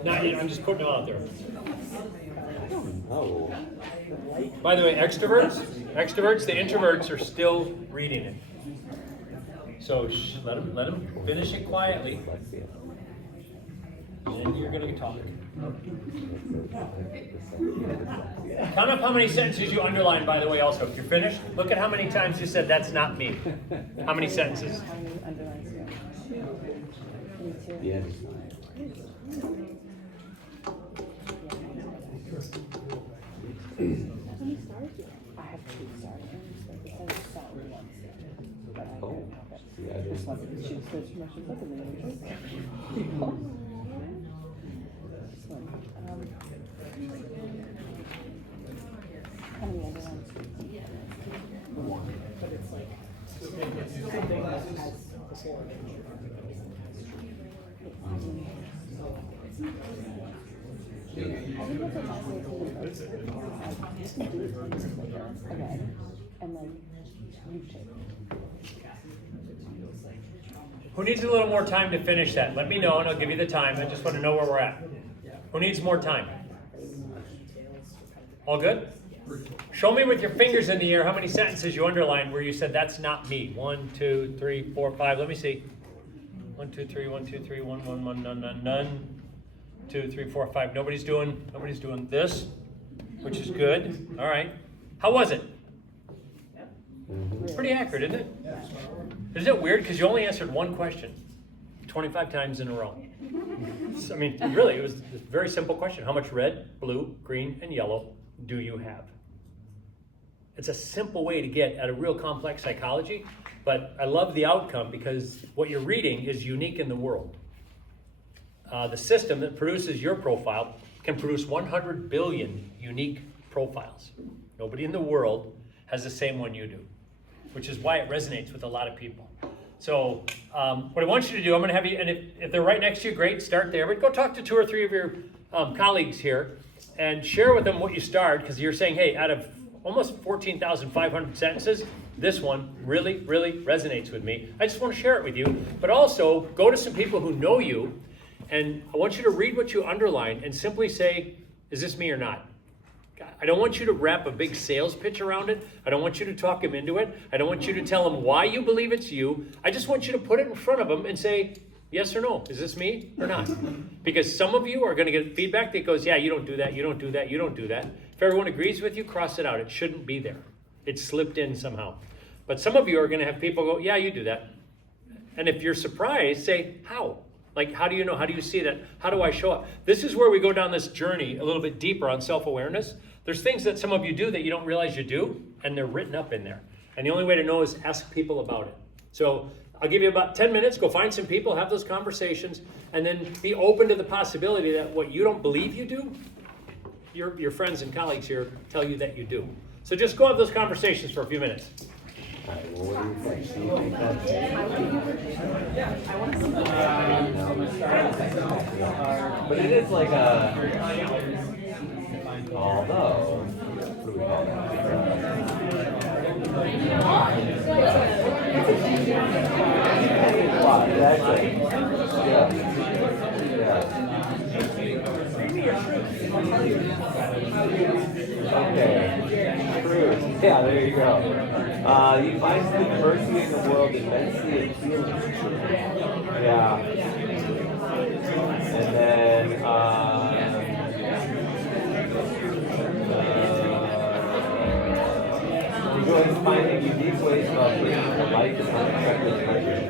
Not yet, I'm just putting it out there. Oh. By the way, extroverts, the introverts are still reading it. So let them finish it quietly. And you're going to talk. Count up how many sentences you underlined, by the way, also. If you're finished, look at how many times you said, that's not me. How many sentences? Yes. I have 2 stars. Because it's that one. But I Oh. Yeah, I just just wanted to choose those promotions up and then choose them. This one. How many other ones? One. But it's like something that has before. I think that's a nice way to do it. You can do it 10 minutes later again, and then you shape. Who needs a little more time to finish that? Let me know and I'll give you the time. I just want to know where we're at. Who needs more time? All good? Show me with your fingers in the air how many sentences you underlined where you said, that's not me. 1, 2, 3, 4, 5. Let me see. 1, 2, 3, 1, 2, 3, 1, 1, 1, none, none, none. 2, 3, 4, 5. Nobody's doing this, which is good. All right. How was it? It's pretty accurate, isn't it? Isn't it weird? Because you only answered one question 25 times in a row. I mean, really, it was a very simple question. How much red, blue, green, and yellow do you have? It's a simple way to get at a real complex psychology, but I love the outcome because what you're reading is unique in the world. The system that produces your profile can produce 100 billion unique profiles. Nobody in the world has the same one you do, which is why it resonates with a lot of people. So what I want you to do, I'm going to have you, and if they're right next to you, great, start there. But go talk to 2 or 3 of your colleagues here and share with them what you started, because you're saying, hey, out of almost 14,500 sentences, this one really, really resonates with me. I just want to share it with you. But also, go to some people who know you, and I want you to read what you underline and simply say, is this me or not? I don't want you to wrap a big sales pitch around it. I don't want you to talk them into it. I don't want you to tell them why you believe it's you. I just want you to put it in front of them and say, yes or no, is this me or not? Because some of you are going to get feedback that goes, yeah, you don't do that, you don't do that, you don't do that. If everyone agrees with you, cross it out. It shouldn't be there. It slipped in somehow. But some of you are going to have people go, yeah, you do that. And if you're surprised, say, how? Like, how do you know? How do you see that? How do I show up? This is where we go down this journey a little bit deeper on self-awareness. There's things that some of you do that you don't realize you do, and they're written up in there. And the only way to know is ask people about it. So I'll give you about 10 minutes. Go find some people, have those conversations, and then be open to the possibility that what you don't believe you do, your friends and colleagues here tell you that you do. So just go have those conversations for a few minutes. All right, well, what do you think? Do you think that's but it is like a, although, what do we call that? Exactly. Yeah. Okay. Truth. Yeah, there you go. You find the diversity in the world immensely appealing. Yeah. And then, you go and finding unique ways of bringing to life and unexpected country.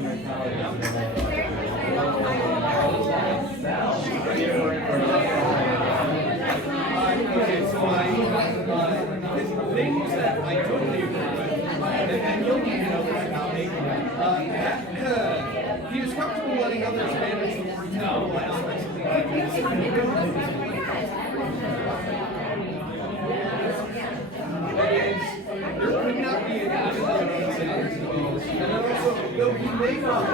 Okay, so things that I totally agree with, and you'll need to know this about me. He was comfortable letting others manage the more technical aspects of the That is, there could not be a guy who and also, though he may not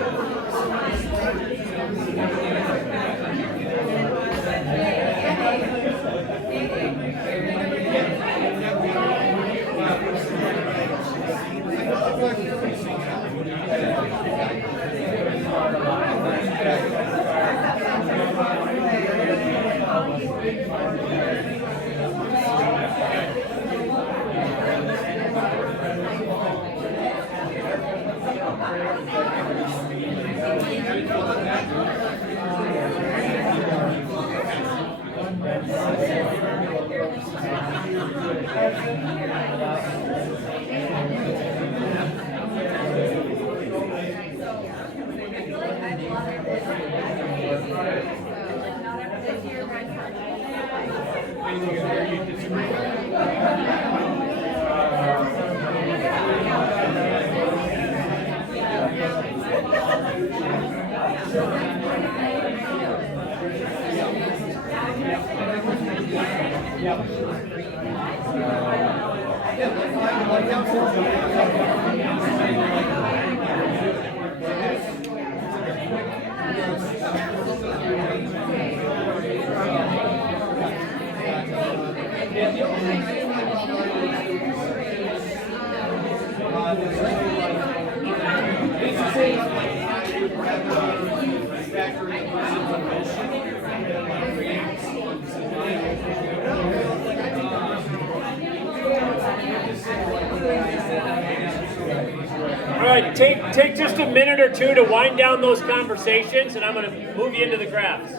All right, take just a minute or two to wind down those conversations, and I'm going to move you into the graphs.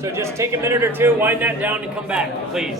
So just take a minute or two, wind that down, and come back, please.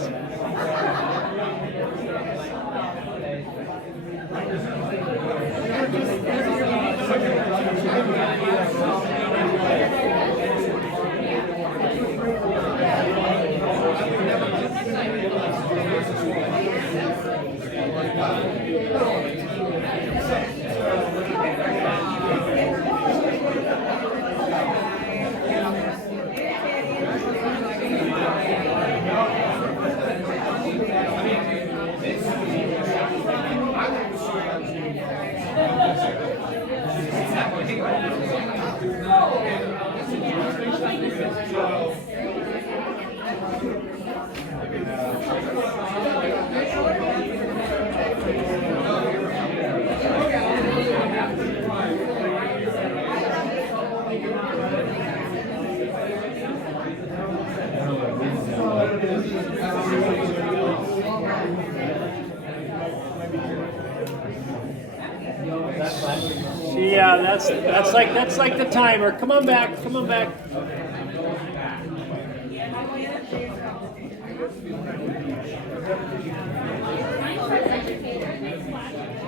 Yeah, that's like the timer. Come on back. Come on back.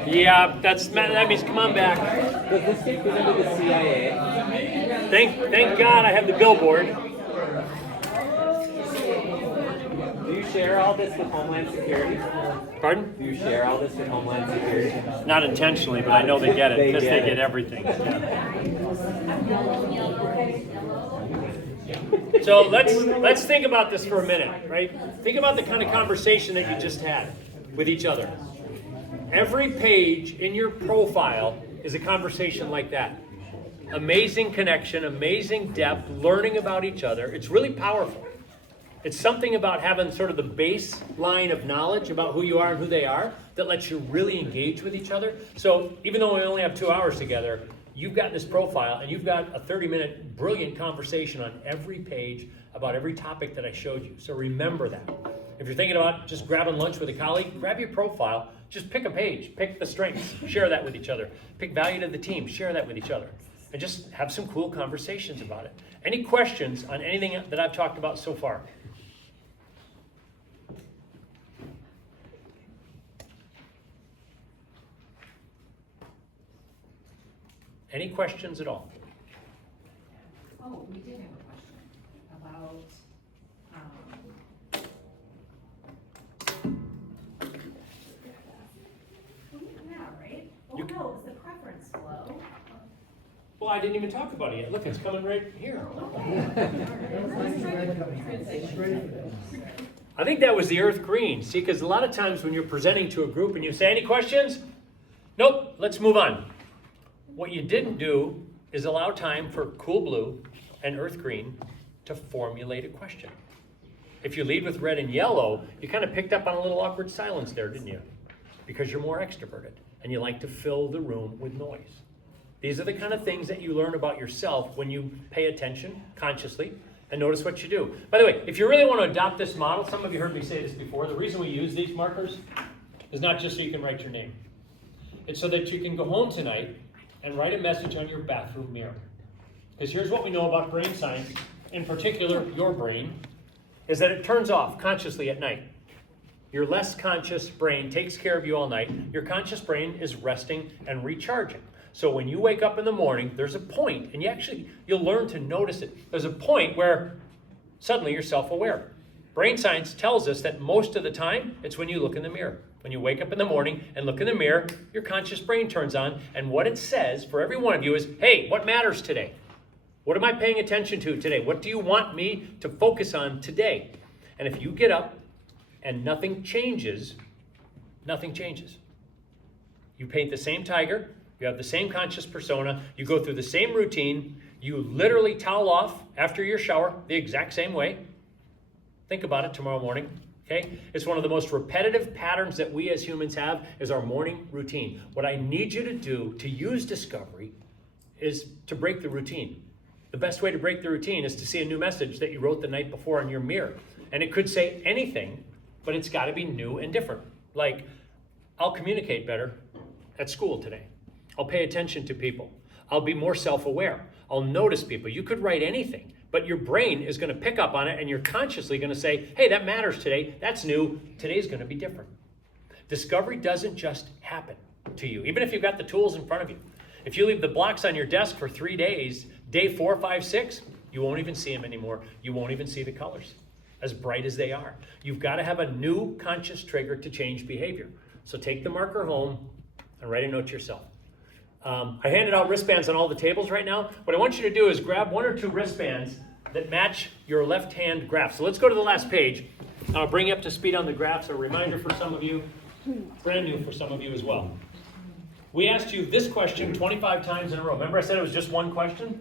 Yeah, that means come on back. Does this get given to the CIA? Thank God I have the billboard. Do you share all this with Homeland Security? Pardon? Do you share all this with Homeland Security? Not intentionally, but I know they get it because they get everything. So let's think about this for a minute, right? Think about the kind of conversation that you just had with each other. Every page in your profile is a conversation like that. Amazing connection, amazing depth, learning about each other. It's really powerful. It's something about having sort of the baseline of knowledge about who you are and who they are that lets you really engage with each other. So even though we only have 2 hours together, you've got this profile and you've got a 30-minute brilliant conversation on every page about every topic that I showed you. So remember that. If you're thinking about just grabbing lunch with a colleague, grab your profile, just pick a page, pick the strengths, share that with each other. Pick value to the team, share that with each other. And just have some cool conversations about it. Any questions on anything that I've talked about so far? Any questions at all? Oh, we did have a question about, yeah, right? Oh, no, it was the preference flow. Well, I didn't even talk about it yet. Look, it's coming right here. I think that was the earth green. See, because a lot of times when you're presenting to a group and you say, any questions? Nope, let's move on. What you didn't do is allow time for cool blue and earth green to formulate a question. If you lead with red and yellow, you kind of picked up on a little awkward silence there, didn't you? Because you're more extroverted and you like to fill the room with noise. These are the kind of things that you learn about yourself when you pay attention consciously and notice what you do. By the way, if you really want to adopt this model, some of you heard me say this before, the reason we use these markers is not just so you can write your name. It's so that you can go home tonight and write a message on your bathroom mirror. Because here's what we know about brain science, in particular your brain, is that it turns off consciously at night. Your less conscious brain takes care of you all night. Your conscious brain is resting and recharging. So when you wake up in the morning, there's a point, and you'll learn to notice it. There's a point where suddenly you're self-aware. Brain science tells us that most of the time, it's when you look in the mirror. When you wake up in the morning and look in the mirror, your conscious brain turns on, and what it says for every one of you is, hey, what matters today? What am I paying attention to today? What do you want me to focus on today? And if you get up and nothing changes, nothing changes. You paint the same tiger, you have the same conscious persona, you go through the same routine, you literally towel off after your shower the exact same way. Think about it tomorrow morning, okay? It's one of the most repetitive patterns that we as humans have is our morning routine. What I need you to do to use discovery is to break the routine. The best way to break the routine is to see a new message that you wrote the night before on your mirror. And it could say anything, but it's got to be new and different. Like, I'll communicate better at school today. I'll pay attention to people. I'll be more self-aware. I'll notice people. You could write anything, but your brain is going to pick up on it, and you're consciously going to say, hey, that matters today. That's new. Today's going to be different. Discovery doesn't just happen to you, even if you've got the tools in front of you. If you leave the blocks on your desk for 3 days, day 4, 5, 6, you won't even see them anymore. You won't even see the colors, as bright as they are. You've got to have a new conscious trigger to change behavior. So take the marker home and write a note to yourself. I handed out wristbands on all the tables right now. What I want you to do is grab 1 or 2 wristbands that match your left-hand graph. So let's go to the last page. I'll bring you up to speed on the graphs. A reminder for some of you, brand new for some of you as well. We asked you this question 25 times in a row. Remember I said it was just one question?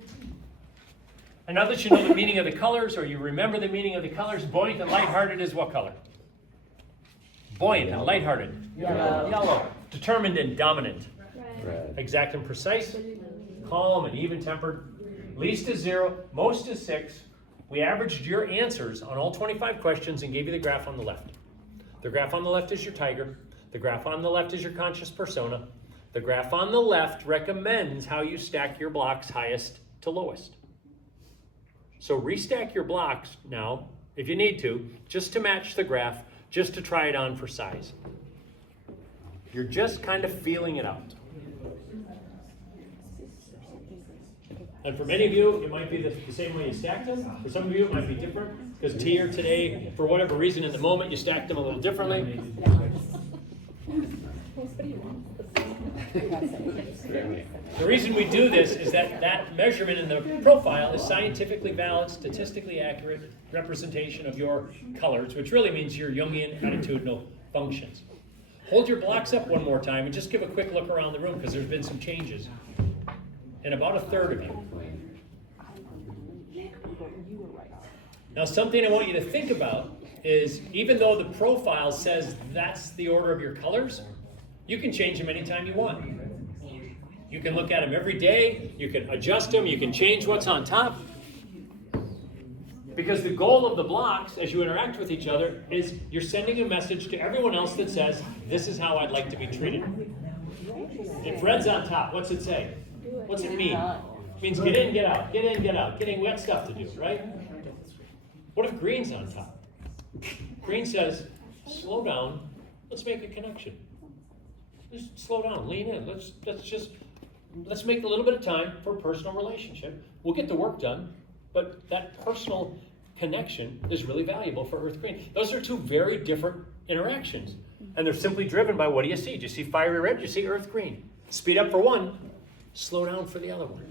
And now that you know the meaning of the colors, or you remember the meaning of the colors, buoyant and lighthearted is what color? Buoyant and lighthearted. Yellow. Determined and dominant. Red. Exact and precise. Calm and even-tempered. Least is 0, most is 6. We averaged your answers on all 25 questions and gave you the graph on the left. The graph on the left is your tiger. The graph on the left is your conscious persona. The graph on the left recommends how you stack your blocks highest to lowest. So restack your blocks now, if you need to, just to match the graph, just to try it on for size. You're just kind of feeling it out. And for many of you, it might be the same way you stacked them. For some of you, it might be different, because here today, for whatever reason in the moment, you stacked them a little differently. The reason we do this is that measurement in the profile is scientifically valid, statistically accurate representation of your colors, which really means your Jungian attitudinal functions. Hold your blocks up one more time and just give a quick look around the room, because there's been some changes in about a third of you. Now, something I want you to think about is, even though the profile says that's the order of your colors, you can change them anytime you want. You can look at them every day, you can adjust them, you can change what's on top. Because the goal of the blocks, as you interact with each other, is you're sending a message to everyone else that says, this is how I'd like to be treated. If red's on top, what's it say? What's it mean? It means get in, get out, get in, get out, getting wet stuff to do, right? What if green's on top? Green says, slow down, let's make a connection. Just slow down, lean in, let's just let's make a little bit of time for a personal relationship. We'll get the work done, but that personal connection is really valuable for Earth Green. Those are two very different interactions, and they're simply driven by what do you see? Do you see fiery red? Do you see Earth Green? Speed up for one, slow down for the other one.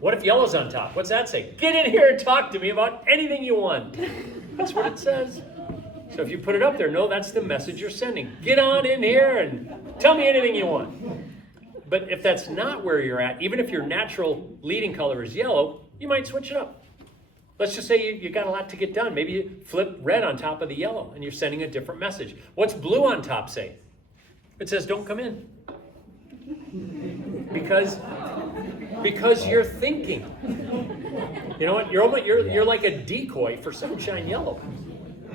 What if yellow's on top? What's that say? Get in here and talk to me about anything you want. That's what it says. So if you put it up there, no, that's the message you're sending. Get on in here and tell me anything you want. But if that's not where you're at, even if your natural leading color is yellow, you might switch it up. Let's just say you got a lot to get done. Maybe you flip red on top of the yellow and you're sending a different message. What's blue on top say? It says don't come in. Because you're thinking. You know what? You're like a decoy for sunshine yellow.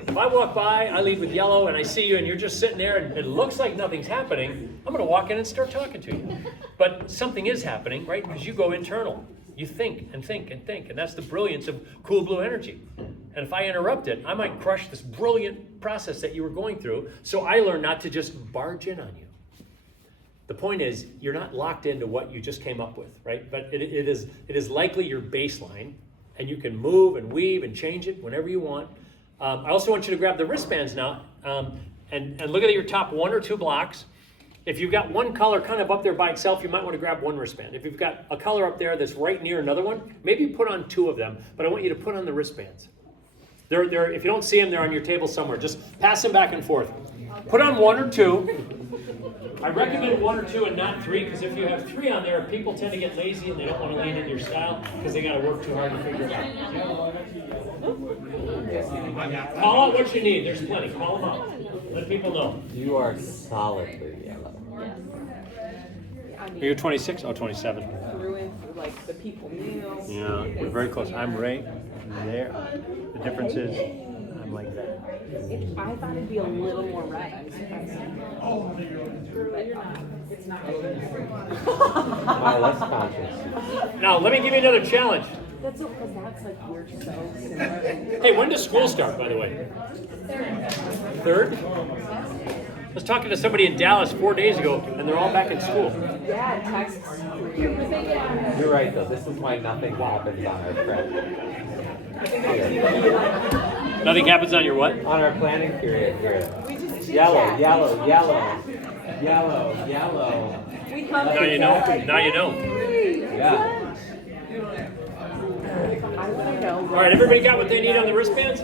If I walk by, I lead with yellow, and I see you, and you're just sitting there, and it looks like nothing's happening, I'm going to walk in and start talking to you. But something is happening, right? Because you go internal. You think and think and think, and that's the brilliance of cool blue energy. And if I interrupt it, I might crush this brilliant process that you were going through, so I learn not to just barge in on you. The point is, you're not locked into what you just came up with, right? But it is likely your baseline, and you can move and weave and change it whenever you want. I also want you to grab the wristbands now and look at your top 1 or 2 blocks. If you've got one color kind of up there by itself, you might want to grab one wristband. If you've got a color up there that's right near another one, maybe put on 2 of them, but I want you to put on the wristbands. They're, if you don't see them, they're on your table somewhere. Just pass them back and forth. Put on 1 or 2. I recommend 1 or 2 and not 3, because if you have 3 on there, people tend to get lazy and they don't want to lean in your style because they got to work too hard to figure it out. Call out what you need. There's plenty. Call them out. Let people know. You are solidly yellow. You're 26? Oh, 27. Threw in like the people knew. Yeah, we're very close. I'm right there. The difference is I'm like that. I thought it'd be a little more red. But you're not. It's not. Less conscious. Now, let me give you another challenge. That's because that's like we're so similar. Hey, when does school start, by the way? 3rd? I was talking to somebody in Dallas 4 days ago, and they're all back in school. Yeah, Texas. You're right, though. This is why nothing happens on our trip. Nothing happens on your what? On our planning period here. Yellow, yellow, yellow, yellow, yellow. We come Now you know. Now you know. Yeah. I want to know. All right, everybody got what they need on the wristbands?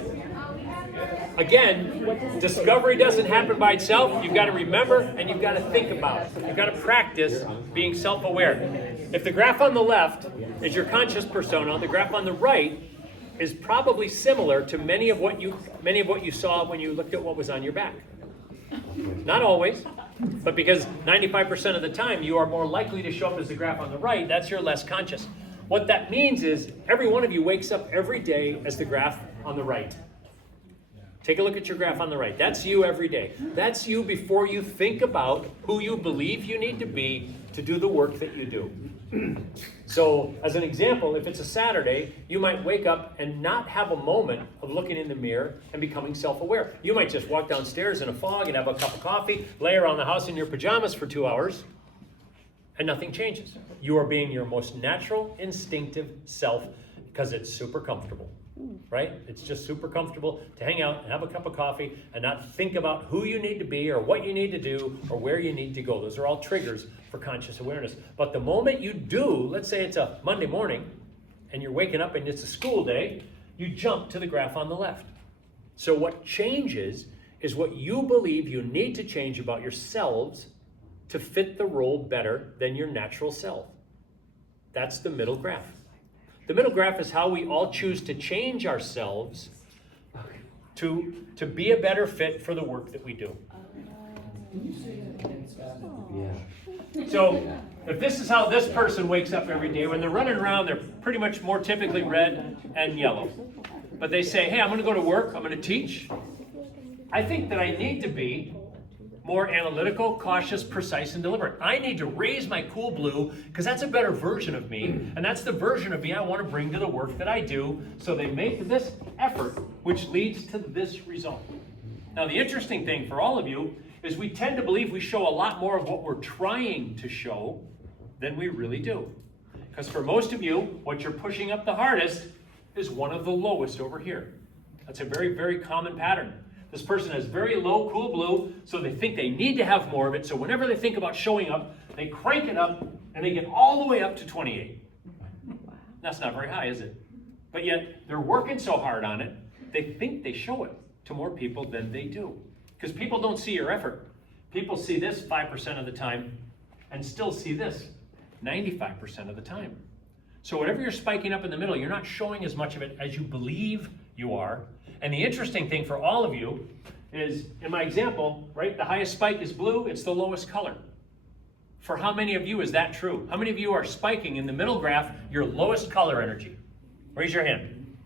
Again, discovery doesn't happen by itself. You've got to remember and you've got to think about it. You've got to practice being self-aware. If the graph on the left is your conscious persona, the graph on the right is probably similar to many of what you saw when you looked at what was on your back. Not always, but because 95% of the time you are more likely to show up as the graph on the right, that's your less conscious. What that means is every one of you wakes up every day as the graph on the right. Take a look at your graph on the right. That's you every day. That's you before you think about who you believe you need to be to do the work that you do. So, as an example, if it's a Saturday, you might wake up and not have a moment of looking in the mirror and becoming self-aware. You might just walk downstairs in a fog and have a cup of coffee, lay around the house in your pajamas for 2 hours, and nothing changes. You are being your most natural, instinctive self because it's super comfortable. Right? It's just super comfortable to hang out and have a cup of coffee and not think about who you need to be or what you need to do or where you need to go. Those are all triggers for conscious awareness. But the moment you do, let's say it's a Monday morning and you're waking up and it's a school day, you jump to the graph on the left. So what changes is what you believe you need to change about yourselves to fit the role better than your natural self. That's the middle graph. The middle graph is how we all choose to change ourselves to be a better fit for the work that we do. Yeah. So if this is how this person wakes up every day, when they're running around, they're pretty much more typically red and yellow. But they say, hey, I'm going to go to work, I'm going to teach. I think that I need to be more analytical, cautious, precise, and deliberate. I need to raise my cool blue because that's a better version of me, and that's the version of me I want to bring to the work that I do, so they make this effort, which leads to this result. Now, the interesting thing for all of you is we tend to believe we show a lot more of what we're trying to show than we really do. Because for most of you, what you're pushing up the hardest is one of the lowest over here. That's a very, very common pattern. This person has very low cool blue, so they think they need to have more of it. So whenever they think about showing up, they crank it up and they get all the way up to 28. That's not very high, is it? But yet they're working so hard on it, they think they show it to more people than they do. Because people don't see your effort. People see this 5% of the time and still see this 95% of the time. So whatever you're spiking up in the middle, you're not showing as much of it as you believe you are. And the interesting thing for all of you is, in my example, right, the highest spike is blue, it's the lowest color. For how many of you is that true? How many of you are spiking in the middle graph your lowest color energy? Raise your hand.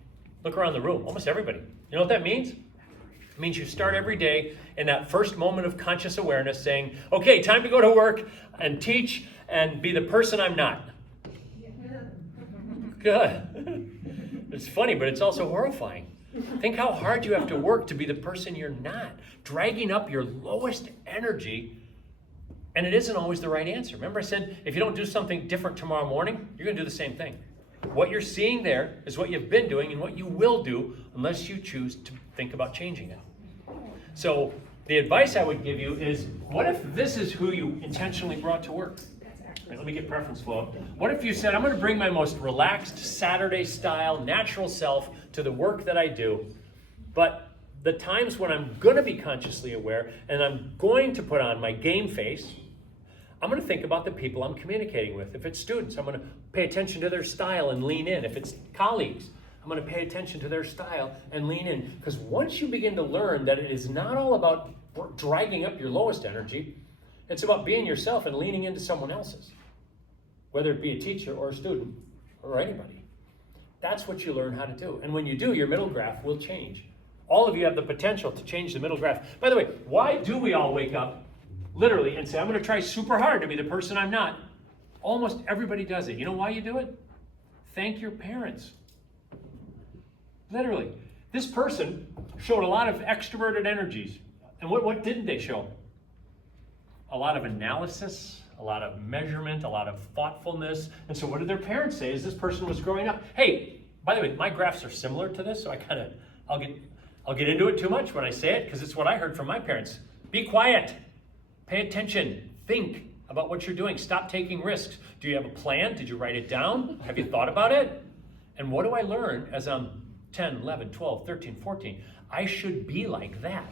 Look around the room, almost everybody. You know what that means? It means you start every day in that first moment of conscious awareness saying, okay, time to go to work and teach and be the person I'm not. Good. It's funny, but it's also horrifying. Think how hard you have to work to be the person you're not, dragging up your lowest energy, and it isn't always the right answer. Remember I said, if you don't do something different tomorrow morning, you're going to do the same thing. What you're seeing there is what you've been doing and what you will do unless you choose to think about changing it. So the advice I would give you is, what if this is who you intentionally brought to work? Right, let me get preference flow. What if you said, I'm going to bring my most relaxed Saturday style, natural self to the work that I do, but the times when I'm going to be consciously aware and I'm going to put on my game face, I'm going to think about the people I'm communicating with. If it's students, I'm going to pay attention to their style and lean in. If it's colleagues, I'm going to pay attention to their style and lean in. Because once you begin to learn that it is not all about dragging up your lowest energy, it's about being yourself and leaning into someone else's, whether it be a teacher or a student or anybody. That's what you learn how to do. And when you do, your middle graph will change. All of you have the potential to change the middle graph. By the way, why do we all wake up literally and say, I'm going to try super hard to be the person I'm not? Almost everybody does it. You know why you do it? Thank your parents. Literally. This person showed a lot of extroverted energies. And what didn't they show? A lot of analysis, a lot of measurement, a lot of thoughtfulness. And so what did their parents say as this person was growing up? Hey, by the way, my graphs are similar to this, so I'll get into it too much when I say it, because it's what I heard from my parents. Be quiet. Pay attention. Think about what you're doing. Stop taking risks. Do you have a plan? Did you write it down? Have you thought about it? And what do I learn as I'm 10, 11, 12, 13, 14? I should be like that.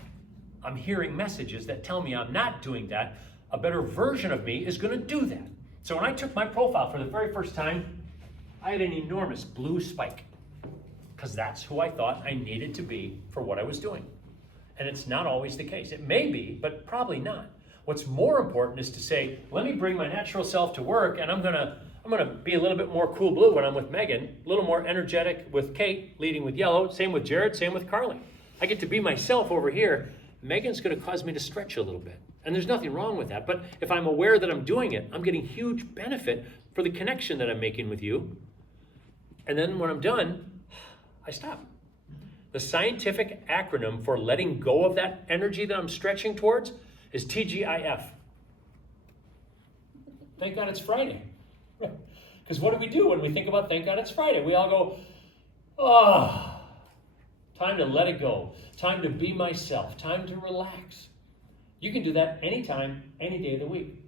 I'm hearing messages that tell me I'm not doing that. A better version of me is going to do that. So when I took my profile for the very first time, I had an enormous blue spike, because that's who I thought I needed to be for what I was doing. And it's not always the case. It may be, but probably not. What's more important is to say, let me bring my natural self to work, and I'm gonna be a little bit more cool blue when I'm with Megan, a little more energetic with Kate, leading with yellow, same with Jared, same with Carly. I get to be myself over here. Megan's gonna cause me to stretch a little bit. And there's nothing wrong with that. But if I'm aware that I'm doing it, I'm getting huge benefit for the connection that I'm making with you. And then when I'm done, I stop. The scientific acronym for letting go of that energy that I'm stretching towards is TGIF. Thank God it's Friday. Because what do we do when we think about thank God it's Friday? We all go, oh, time to let it go. Time to be myself. Time to relax. You can do that anytime, any day of the week.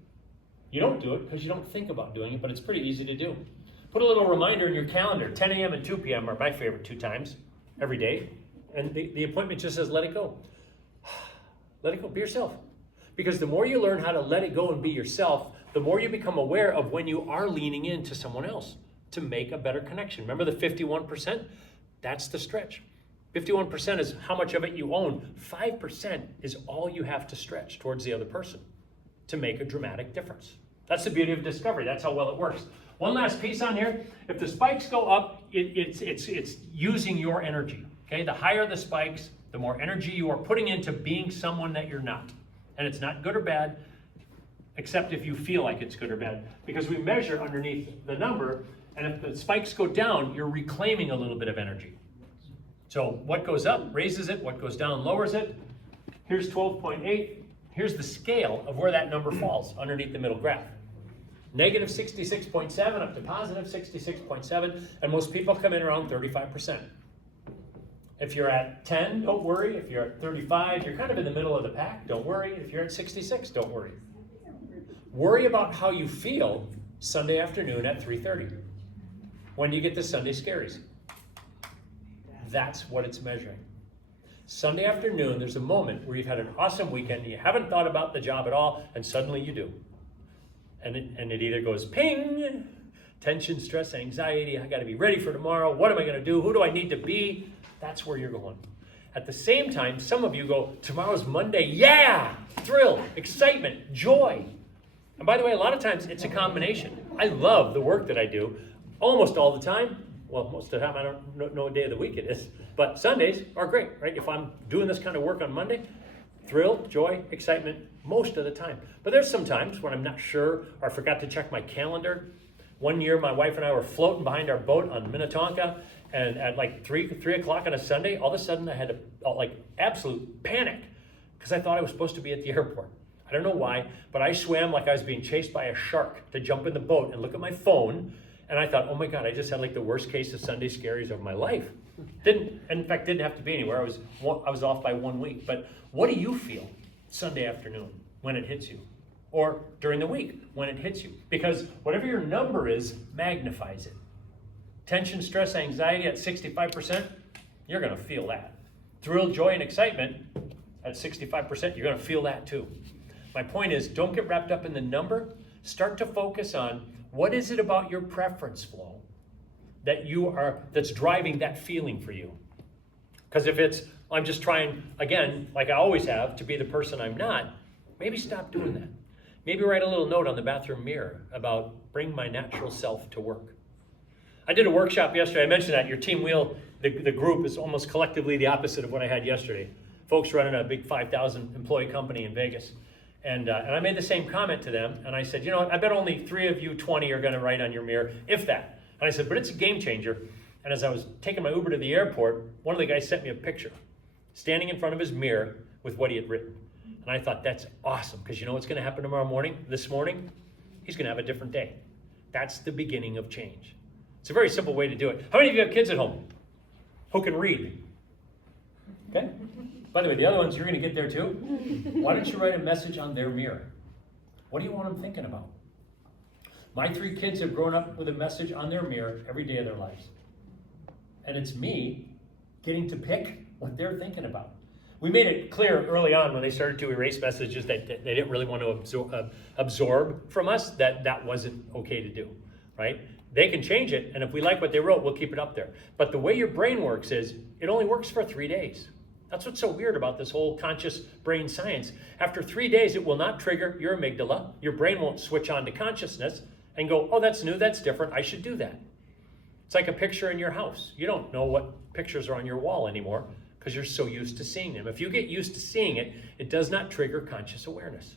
You don't do it because you don't think about doing it, but it's pretty easy to do. Put a little reminder in your calendar. 10 a.m. and 2 p.m. are my favorite two times every day. And the appointment just says, let it go. Let it go. Be yourself. Because the more you learn how to let it go and be yourself, the more you become aware of when you are leaning into someone else to make a better connection. Remember the 51%? That's the stretch. 51% is how much of it you own. 5% is all you have to stretch towards the other person to make a dramatic difference. That's the beauty of discovery. That's how well it works. One last piece on here. If the spikes go up, it's using your energy. Okay, the higher the spikes, the more energy you are putting into being someone that you're not. And it's not good or bad, except if you feel like it's good or bad. Because we measure underneath the number, and if the spikes go down, you're reclaiming a little bit of energy. So what goes up raises it, what goes down lowers it. Here's 12.8. Here's the scale of where that number falls underneath the middle graph. negative 66.7 up to positive 66.7, and most people come in around 35%. If you're at 10, don't worry. If you're at 35, you're kind of in the middle of the pack, don't worry. If you're at 66, don't worry. Worry about how you feel Sunday afternoon at 3:30. When do you get the Sunday scaries? That's what it's measuring. Sunday afternoon, there's a moment where you've had an awesome weekend, you haven't thought about the job at all, and suddenly you do. And it either goes ping, tension, stress, anxiety, I gotta be ready for tomorrow, what am I gonna do, who do I need to be? That's where you're going. At the same time, some of you go, tomorrow's Monday, yeah, thrill, excitement, joy. And by the way, a lot of times it's a combination. I love the work that I do almost all the time. Well, most of the time I don't know what day of the week it is, but Sundays are great, right? If I'm doing this kind of work on Monday, thrill, joy, excitement, most of the time. But there's some times when I'm not sure or I forgot to check my calendar. One year, my wife and I were floating behind our boat on Minnetonka, and at like 3 o'clock on a Sunday, all of a sudden I had like absolute panic because I thought I was supposed to be at the airport. I don't know why, but I swam like I was being chased by a shark to jump in the boat and look at my phone. And I thought, oh my God, I just had like the worst case of Sunday scaries of my life. Didn't have to be anywhere. I was off by 1 week. But what do you feel Sunday afternoon when it hits you? Or during the week when it hits you? Because whatever your number is magnifies it. Tension, stress, anxiety at 65%, you're gonna feel that. Thrill, joy, and excitement at 65%, you're gonna feel that too. My point is, don't get wrapped up in the number. Start to focus on what is it about your preference flow that's driving that feeling for you? Because if it's, I'm just trying, again, like I always have, to be the person I'm not, maybe stop doing that. Maybe write a little note on the bathroom mirror about bring my natural self to work. I did a workshop yesterday. I mentioned that your team wheel, the group is almost collectively the opposite of what I had yesterday. Folks running a big 5,000 employee company in Vegas. And I made the same comment to them, and I said, you know what, I bet only 3 of you 20 are gonna write on your mirror, if that. And I said, but it's a game changer. And as I was taking my Uber to the airport, one of the guys sent me a picture, standing in front of his mirror with what he had written. And I thought, that's awesome, because you know what's gonna happen tomorrow morning, this morning? He's gonna have a different day. That's the beginning of change. It's a very simple way to do it. How many of you have kids at home who can read? Okay? By the way, the other ones, you're going to get there too. Why don't you write a message on their mirror? What do you want them thinking about? My 3 kids have grown up with a message on their mirror every day of their lives. And it's me getting to pick what they're thinking about. We made it clear early on when they started to erase messages that they didn't really want to absorb from us, that wasn't okay to do, right? They can change it, and if we like what they wrote, we'll keep it up there. But the way your brain works is, it only works for 3 days. That's what's so weird about this whole conscious brain science. After 3 days, it will not trigger your amygdala. Your brain won't switch on to consciousness and go, oh, that's new, that's different, I should do that. It's like a picture in your house. You don't know what pictures are on your wall anymore because you're so used to seeing them. If you get used to seeing it, it does not trigger conscious awareness.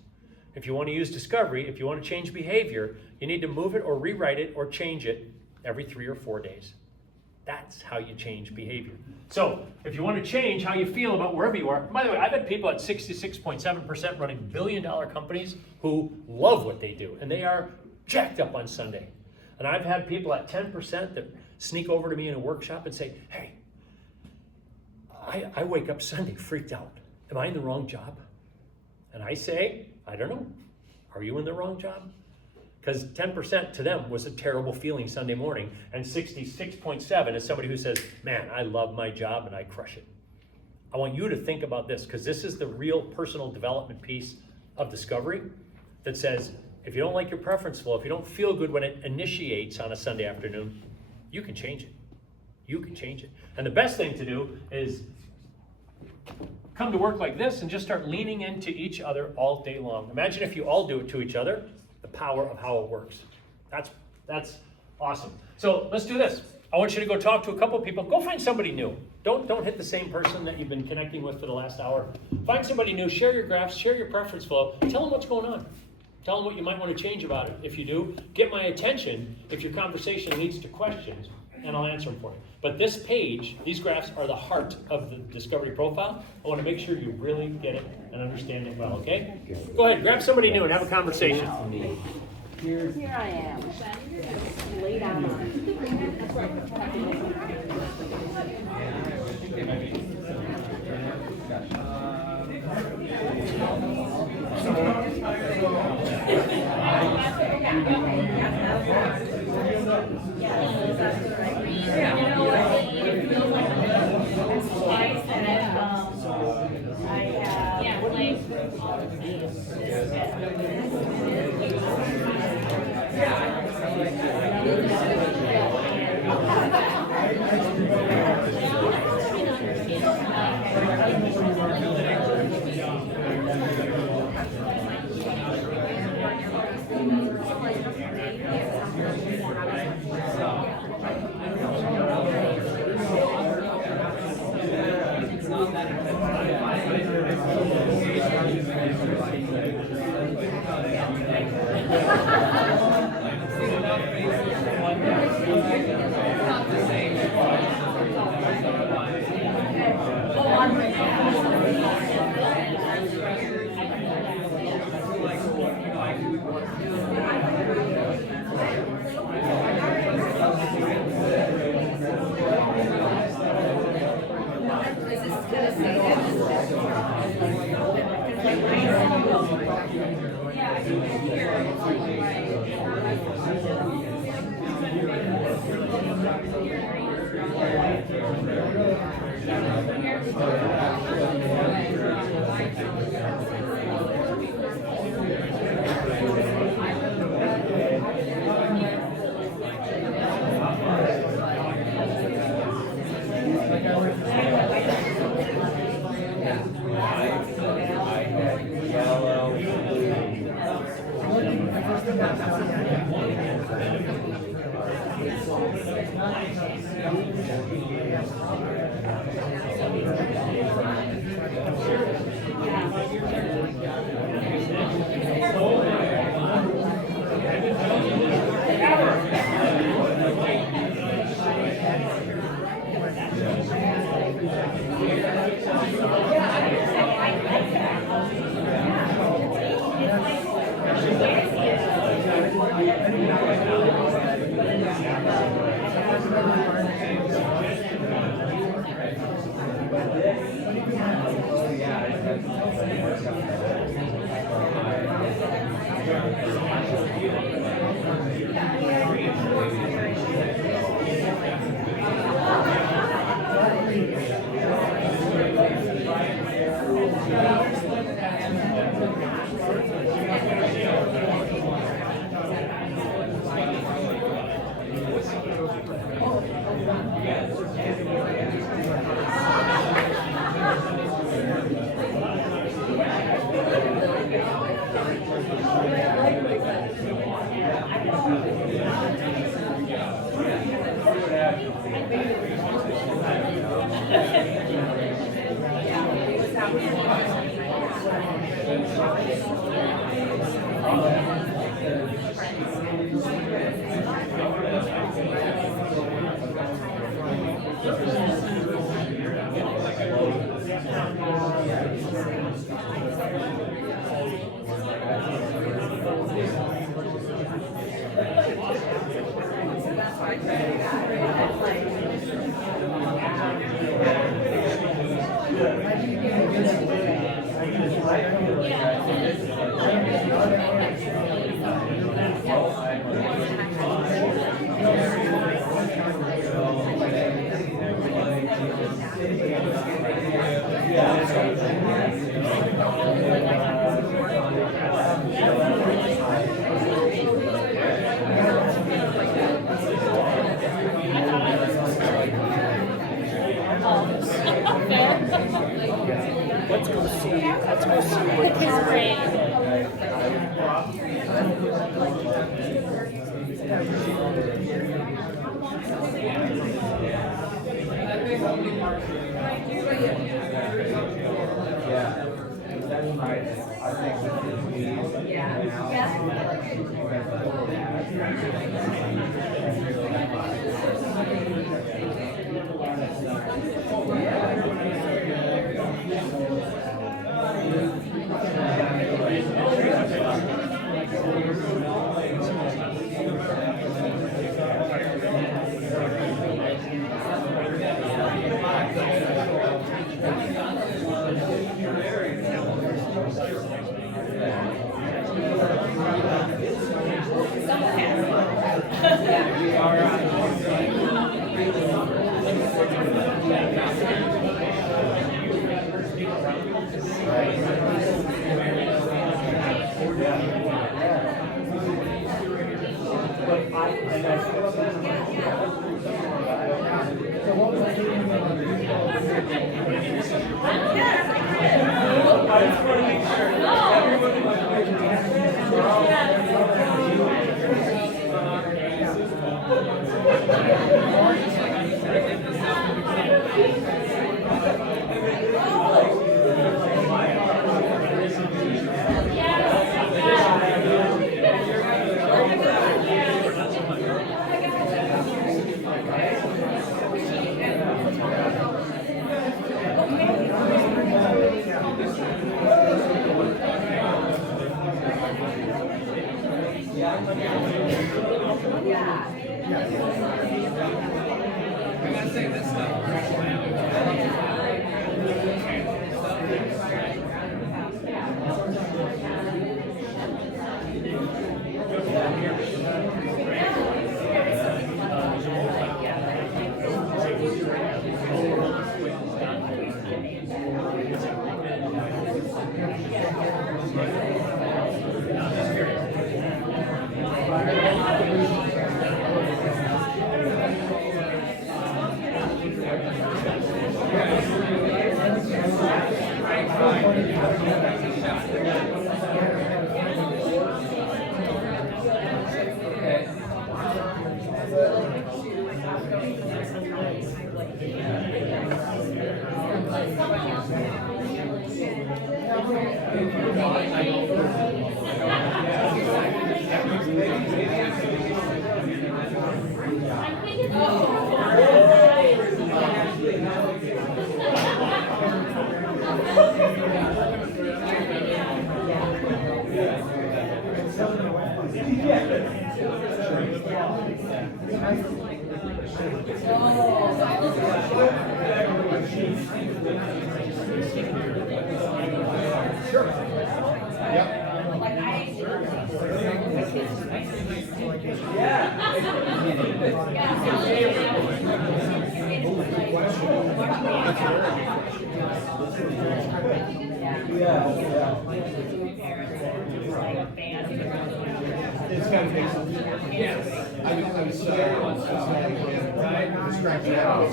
If you want to use discovery, if you want to change behavior, you need to move it or rewrite it or change it every 3 or 4 days. That's how you change behavior. So if you want to change how you feel about wherever you are, by the way, I've had people at 66.7% running billion-dollar companies who love what they do, and they are jacked up on Sunday. And I've had people at 10% that sneak over to me in a workshop and say, hey, I wake up Sunday freaked out. Am I in the wrong job? And I say, I don't know. Are you in the wrong job? Because 10% to them was a terrible feeling Sunday morning, and 66.7 is somebody who says, man, I love my job and I crush it. I want you to think about this, because this is the real personal development piece of discovery that says, if you don't like your preference flow, if you don't feel good when it initiates on a Sunday afternoon, you can change it. You can change it. And the best thing to do is come to work like this and just start leaning into each other all day long. Imagine if you all do it to each other, the power of how it works. That's awesome. So let's do this. I want you to go talk to a couple of people. Go find somebody new. Don't hit the same person that you've been connecting with for the last hour. Find somebody new. Share your graphs. Share your preference flow. Tell them what's going on. Tell them what you might want to change about it. If you do, get my attention if your conversation leads to questions, and I'll answer them for you. But this page, these graphs are the heart of the discovery profile. I want to make sure you really get it and understand it well, okay? Go ahead, grab somebody new and have a conversation. Here I am. Lay down on it. It's kind of makes sense. Yes. I was scratching out.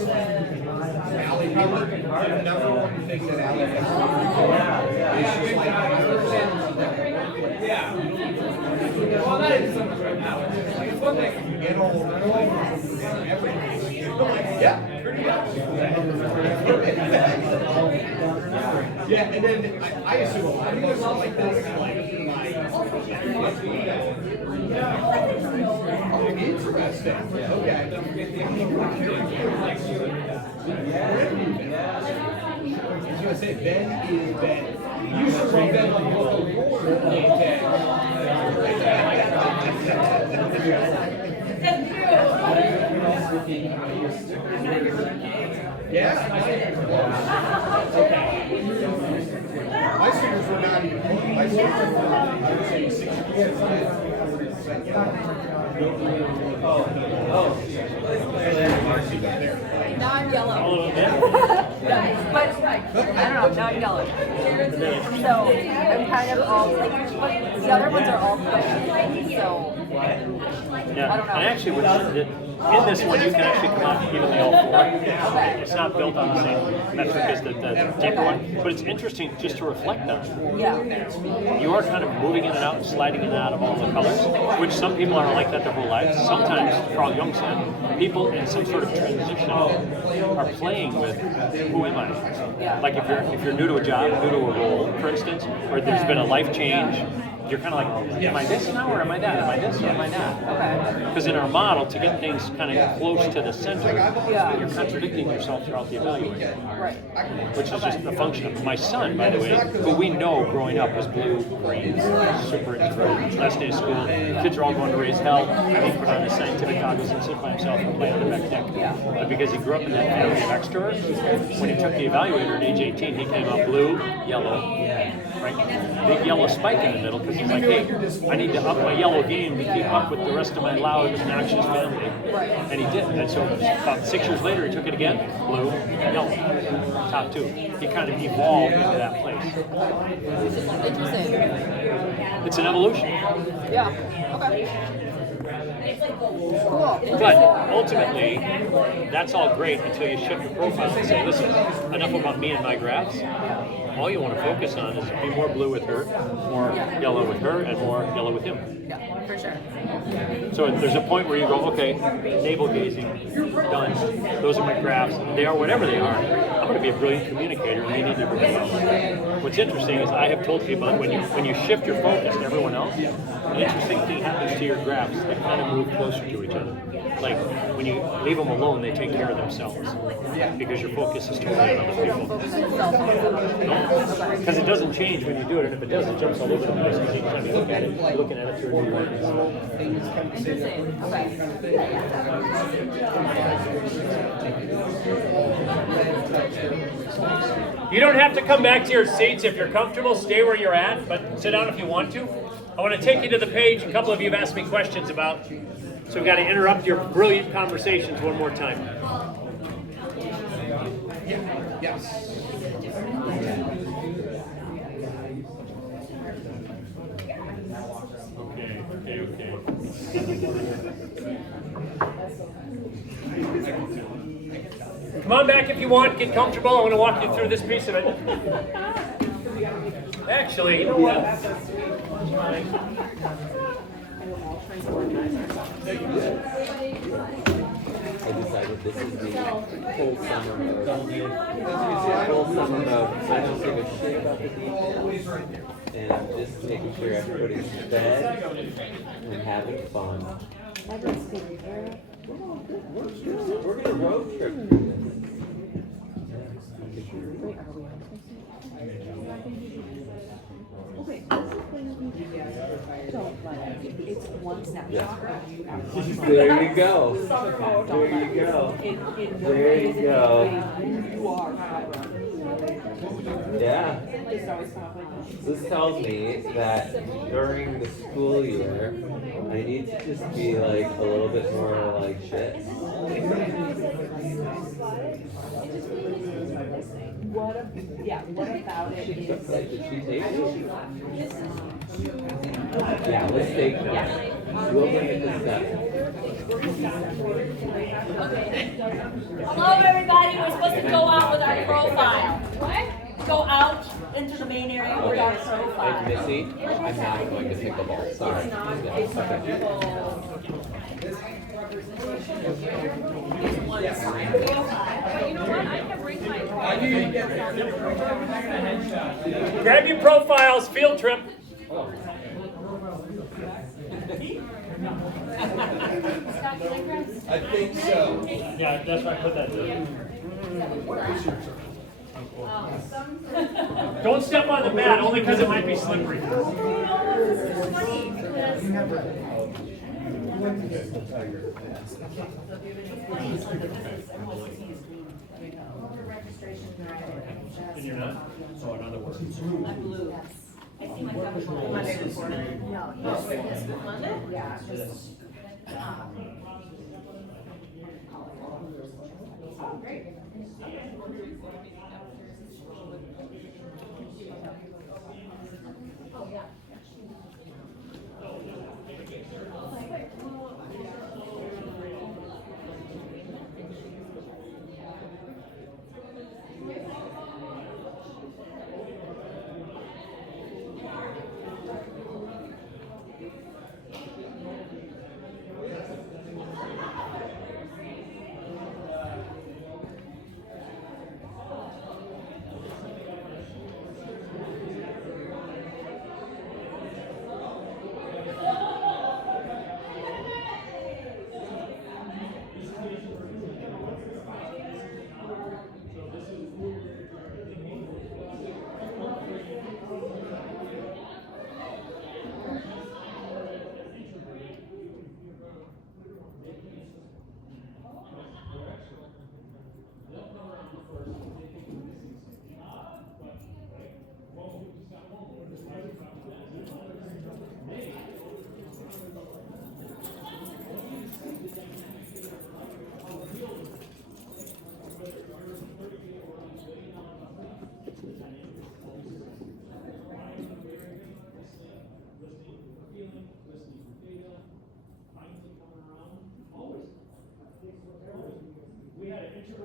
Allie covered. The number one thing that Allie has is she's like, I understand. Yeah. Well, that is something right now. Like, it's one thing if you get all everything. Yeah, pretty much. Yeah, and then I assume a lot of us are like this. Interesting. Okay. I was gonna say Ben is Ben. You should write Ben on the board. Yeah. My fingers were not even. My fingers were, I would say, 60%. Now I'm yellow. But I don't know, now I'm yellow. So I'm kind of all like, but the other ones are all quick. So Yeah, I don't know. and actually, in this one, you can actually come out evenly all four. It's not built on the same metric as the deeper one, but it's interesting just to reflect on. yeah. You are kind of moving in and out and sliding in and out of all the colors, which some people are like that their whole lives. Sometimes, Carl Jung said, people in some sort of transition are playing with who am I? Yeah. Like if you're new to a job, new to a role, for instance, or there's been a life change. You're kind of like, am I this now or am I that? Am I this or am I that? Okay. Because in our model, to get things kind of close to the center, Yeah. you're contradicting yourself throughout the evaluation, Right. which is just a function of my son, by the way, who we know growing up was blue, green, super introverted. Last day of school, kids are all going to raise hell. He put on his scientific goggles and sit by himself and play on the back deck. But because he grew up in that family of extroverts, when he took the evaluator at age 18, he came out blue, yellow, right? Big yellow spike in the middle because he's like, hey, I need to up my yellow game to keep up with the rest of my loud, obnoxious family. And he did. And so about 6 years later, he took it again, blue, yellow, top two. He kind of evolved into that place. Interesting. It's an evolution. Yeah. Okay. But ultimately, that's all great until you shift your profile and say, listen, enough about me and my graphs. All you want to focus on is be more blue with her, more yellow with her, and more yellow with him. Yeah, for sure. So there's a point where you go, okay, navel gazing, done. Those are my graphs. They are whatever they are. I'm going to be a brilliant communicator, and they need everybody else. What's interesting is I have told people when you shift your focus to everyone else, an interesting thing happens to your graphs. They kind of move closer to each other. Like when you leave them alone, they take care of themselves because your focus is totally on other people. Because it doesn't change when you do it, and if it does, it jumps all over the place. Because anytime you look at it, you're looking at it through a new lens. Interesting. Okay. You don't have to come back to your seats if you're comfortable. Stay where you're at, but sit down if you want to. I want to take you to the page. A couple of you have asked me questions about, so we've got to interrupt your brilliant conversations one more time. Yes. Okay. Come on back if you want. Get comfortable. I want to walk you through this piece of it. Actually, you know what? I decided this is the whole summer mode. Whole summer mode. I don't give a shit about the details. And I'm just making sure everybody's fed and having fun. We're gonna road trip through this. It's one snapshot of you at one time. There you go. There you go. There you go. You are forever. Yeah. It's always come up like this. This tells me that during the school year, I need to just be like a little bit more like shit. What about it is? Did she take it? Yeah, let's take that. We'll bring it to 7. Hello, everybody. We're supposed to go out with our profile. What? Go out into the main area with our Like profile. Missy, I'm not going to pickleball. Sorry. Grab your profiles. Field trip. I think so. Yeah, that's why I put that there. Don't step on the mat, only because it might be slippery. And you're not? So in other words. I'm blue. I see myself. Monday before. No. Monday? Yeah, just.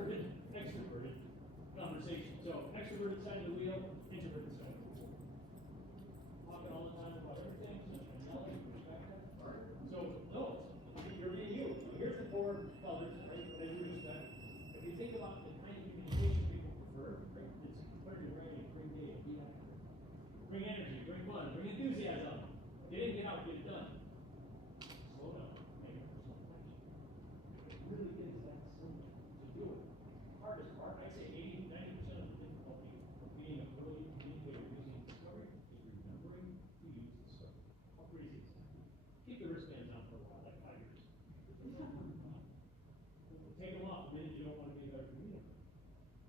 introverted, extroverted conversation. So extroverted side of the wheel, introverted side of the wheel. Talking all the time about everything, and yelling, perspective. So, no, you're being you. Here's the four colors, right, that you respect. If you think about the kind of communication people prefer, right, it's put in your brain, bring data, be happy. Bring energy, bring fun, bring enthusiasm. Get in, get out, get it done. Slow down, make a personal connection. It really is that simple to do it. Hardest part, I'd say 80 to 90% of the difficulty of being a brilliant communicator using discovery is remembering to use discovery. How crazy is that? Keep the wristbands on for a while, like 5 years. Take them off the minute you don't want to be a better communicator.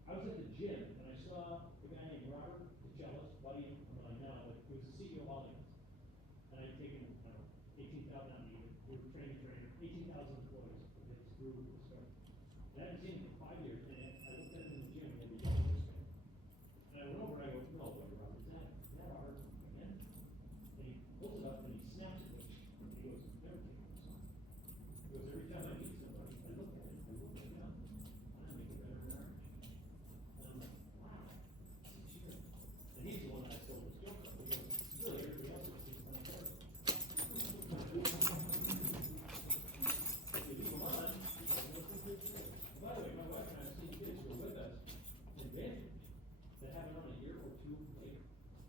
I was at the gym and I saw a guy named Robert DeCellis, buddy of mine now, but he was the CEO of Allianz. And I'd taken, 18,000 on me, we were trainer, 18,000 employees, but this group was started. And I hadn't seen him for 5 years, and I looked at him in the gym and he had a yellow wristband. And I went over and I go, no, what, Robert, is that Robert again? And he pulls it up and he snaps it, and he goes, never take this off. He goes, every time I meet somebody, I look at it, I want to make a better marriage. And I'm like, wow, 6 years. And he's the one that I told this joke of. He goes, really, everybody else is just kind of better. If you leave them on, by the way, my wife and I have seen kids who are with us in Vantage that have it on a year or two later.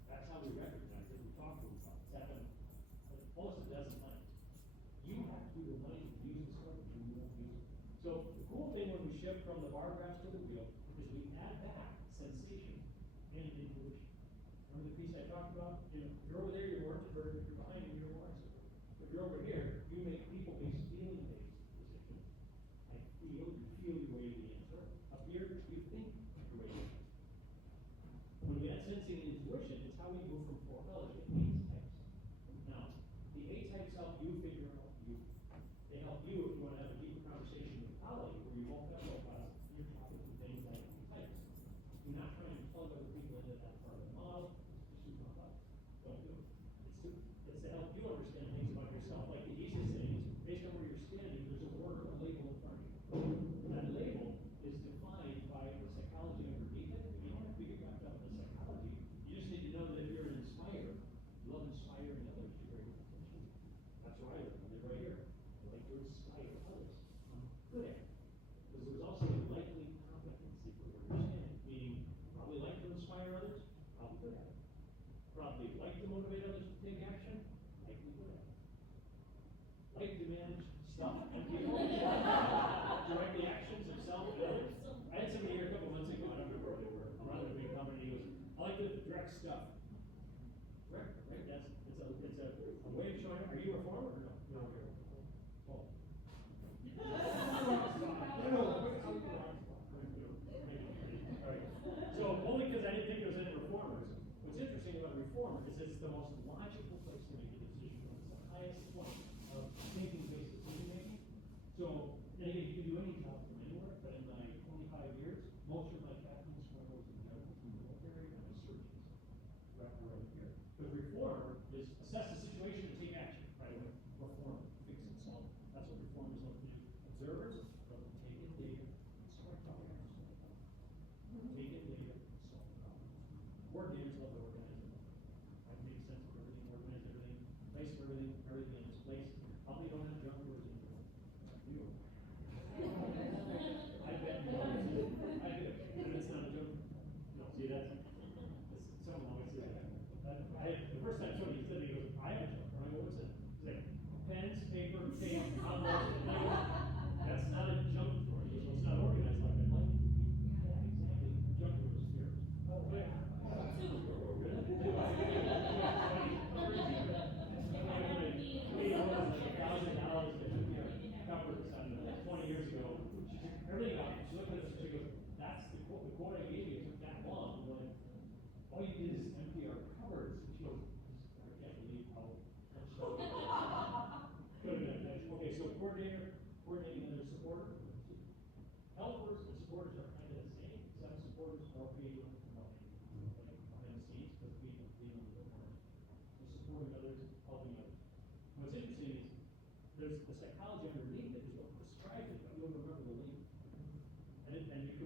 That's how we recognize it. We talk to them about it. It's happened almost a dozen times. You have to be reminded to use this stuff and you won't use it. So the cool thing when we shift from the bar graphs to the wheel is we add back sensation and intuition. Remember the piece I talked about? You know, if you're over there, you're more introverted. If you're behind me, you're more extroverted. If you're over here, you make people-based, feeling-based decisions. You feel your way to the answer. Up here, you think your way to the answer. When we add sensing and intuition, it's how we move from 4 colors to 8 types. Now, the 8 types help you figure out you. They help you if you want to have a deeper conversation with a colleague where you won't have profiles, you're talking to things like types. You're not trying to plug other people into that part of the model, it's just not like, don't do it. It's to help you understand things about yourself. Like the easiest thing is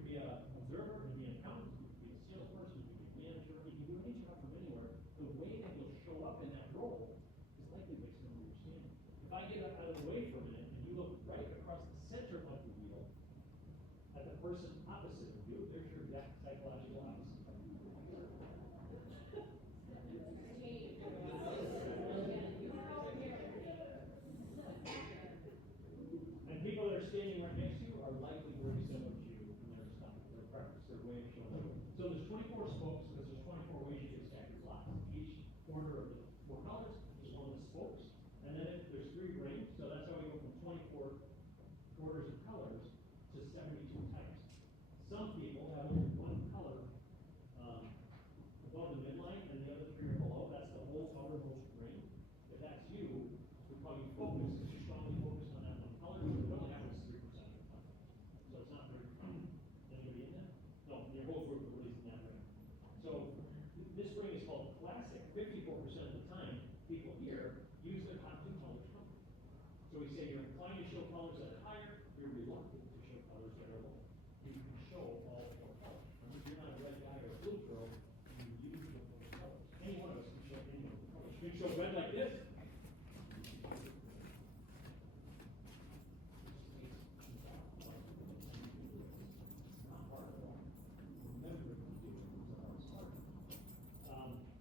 could be an observer, it could be an accountant, it could be a salesperson, it could be a manager, you can do any job from anywhere. The way that you'll show up in that role is likely based on where you're standing. If I get up out of the way for a minute and you look right across the center of the wheel at the person opposite of you, there's your exact psychological opposite. And people that are standing right next to you are likely very similar to you in their style, their preference, their way of showing up. So there's 24 spokes because there's 24 ways you can stack your blocks. Each corner of the four colors is one of the spokes. And then there's 3 rings, so that's how we go from 24 quarters of colors to 72 types. Some people have only one color above the midline and the other 3 are below. That's the whole outermost ring. If that's you, we call you focused because you're strongly focused on that one color, but it only happens 3% of the time. So it's not very common. Anybody in that? No, your whole group at least in that ring. So this ring is called classic. 54% of the time, people here use their top 2 colors company. So we say you're inclined to show colors that are higher, you're reluctant to show colors that are lower. You can show all 4 colors. Remember, you're not a red guy or a blue girl, you use the 4 colors. Any one of us can show any of the colors. You can show red like this.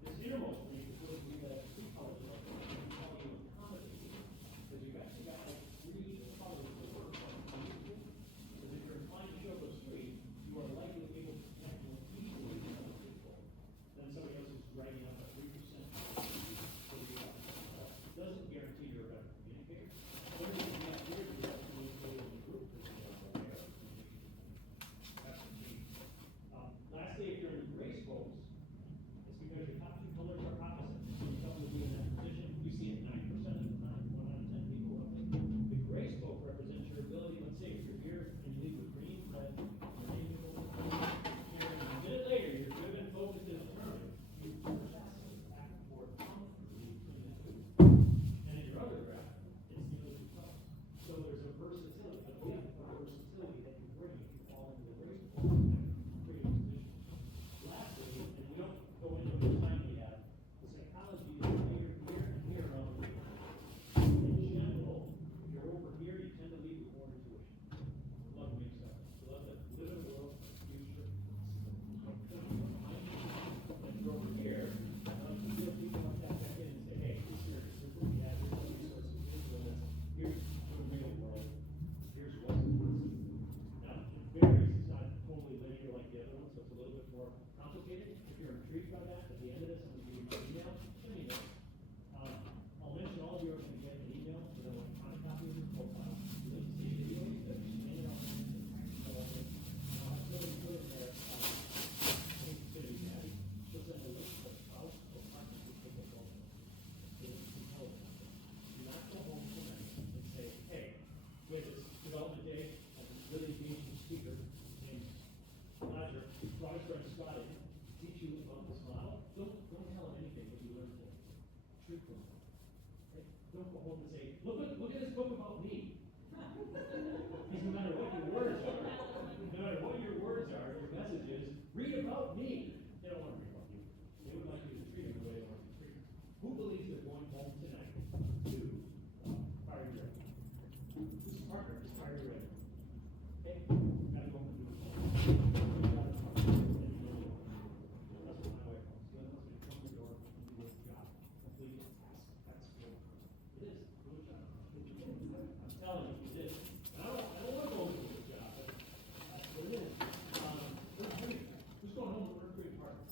This innermost ring is supposed to be the 2 colors of the color you accommodate. Because you've actually got like 3 colors to work on. Because if you're inclined to show those 3, you are likely able to connect more easily with other people than somebody else who's dragging up a 3%. So it doesn't guarantee you're a better communicator. What it is not here is that communicator in the group is better communication. That's the key. Lastly, if you're in the gray spokes, it's because your top 2 colors are opposite. So you come to be in that position, you see it 9% of the time, 1 out of 10 people will think. The gray spoke represents your ability, let's say if you're here and you leave with green, red, green, and a minute later you're driven, focused, and determined. You pass back and forth between the 2. And in your other graph, it's the other 2 colors. So there's a versatility, a bit of versatility that you bring if you fall into the gray spoke. Lastly, and we don't go into the time we have, the psychology is here, here, and here around the room. In general, if you're over here, you tend to lead with more intuition. Love to make stuff. You love to live in a world of future possibility. If you're over here, you feel people like that back in and say, hey, this here is what we have, here's the resources, here's the limits, here's the real world, here's what's possible. Now, it varies, it's not totally linear like the other one, so it's a little bit more complicated. If you're intrigued by that, at the end of this, I'm going to give you my email. Send me this. I'll mention all of you are going to get an email with an electronic copy of your profile. You like to see videos that you scan it off. So put it there. I think it's going to be Maddie. She'll send a list of spouse or partner to take a photo. So that you can tell them. Do not go home tonight and say, hey, we had this development day, I was really engaging speaker named Roger, brought his friend Scott in, teach you about this model. Don't tell him anything that you learned today. Treat them. Okay? Don't go home and say, look at this book about me. Because no matter what your words are, your message is, read about me. They don't want to read about you. They would like you to treat them the way they want you to treat them. Who believes they're going home tonight to fire your ready? Whose partner is fire your ready? Okay? Gotta go home and do it. That's what my wife wants. The other one's going to come to the door and do a job. Complete it. That's good. It is. Do a job. I'm telling you, it is. I don't want to go home and do a job, but that's what it is. Who's going home to work for your partner?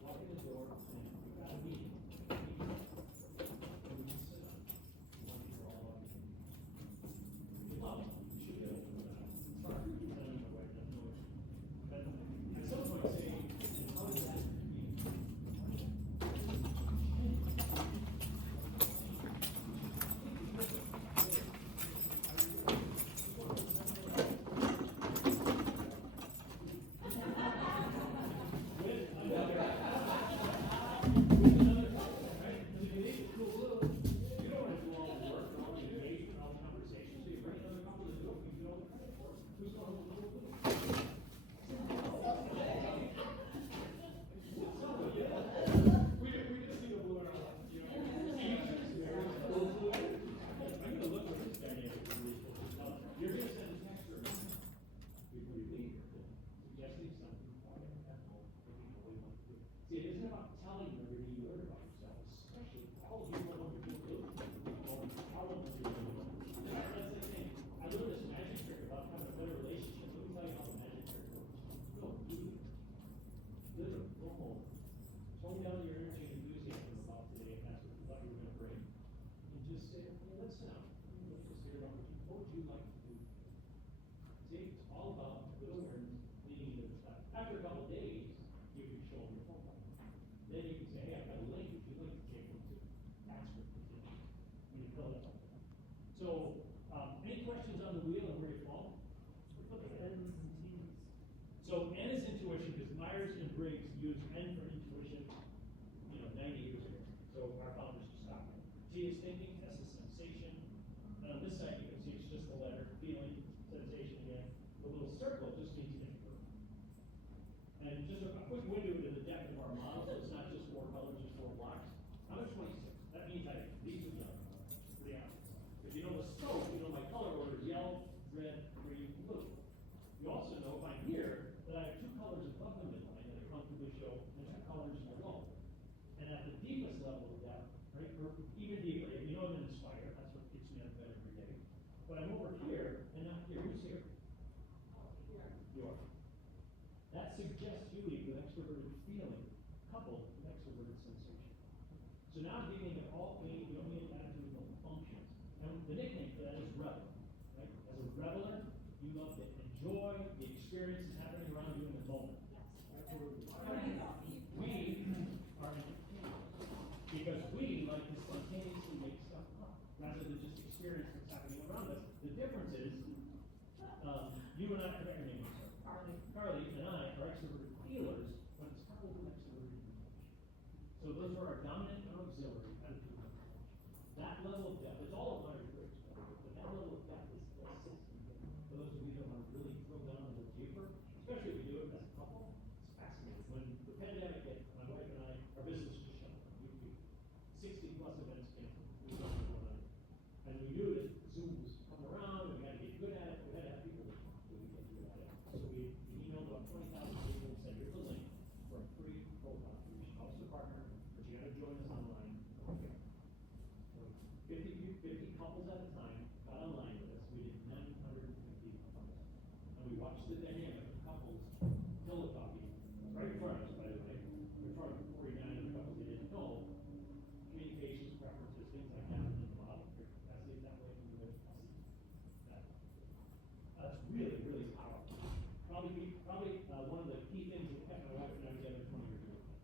Walk in the door and we've got a meeting. And we can sit on it. You want to hear all about it. You love it. You should be able to do that. It's hard. I don't know why. That's no issue. T is thinking, S is sensation. And on this side, you can see it's just the letter, feeling, sensation again. The little circle just means introvert. And just a quick window into the depth of our model, so it's not just 4 colors or 4 blocks. I'm at 26. That means I these are yellow. Pretty obvious. If you know the scope, you know my color order is yellow, red, green, blue. You also know if I'm here that I have 2 colors above the midline that I comfortably show, and 2 colors below. And at the deepest level of depth, right, or even deeper, if you know I'm in Inspire, that's what gets me out of bed every day. But I'm over here and not here. Who's here? You are. That suggests you lead with extroverted feeling coupled with extroverted sensation. So now I'm beginning at all three, we only have attitudinal functions. And the nickname for that is rebel, right? As a reveler, you love to enjoy the experiences happening around you in the moment. We are entertainers because we like to spontaneously make stuff up rather than just experience what's happening around us. The difference is, you and I, I forgot your name, Carly and I are extroverted feelers, but it's coupled with extroverted information. So those are our dominant and auxiliary attitudinal functions. That level of depth, it's all of my groups, but that level of depth is the system. For those of you that want to really drill down a little deeper, especially if you do it as a couple, it's fascinating. When the pandemic hit, my wife and I, our business just shut down. 60 plus events canceled. We were doing one. And we knew that Zoom was coming around, and we had to get good at it, we had to have people that we get good at it. So we emailed about 20,000 people and said, here's the link for a free profile. You should host a partner, but you gotta join us online. Okay. So 50 couples at a time got online with us. We did 950 couples. And we watched the dynamic of couples fill the copy right in front of us, by the way, in front of 49 other couples they didn't know. Communications, preferences, things like that in the model. Capacity that way, and the capacity that way. That's really, really powerful. Probably one of the key things that kept my wife and I together 20 years ago.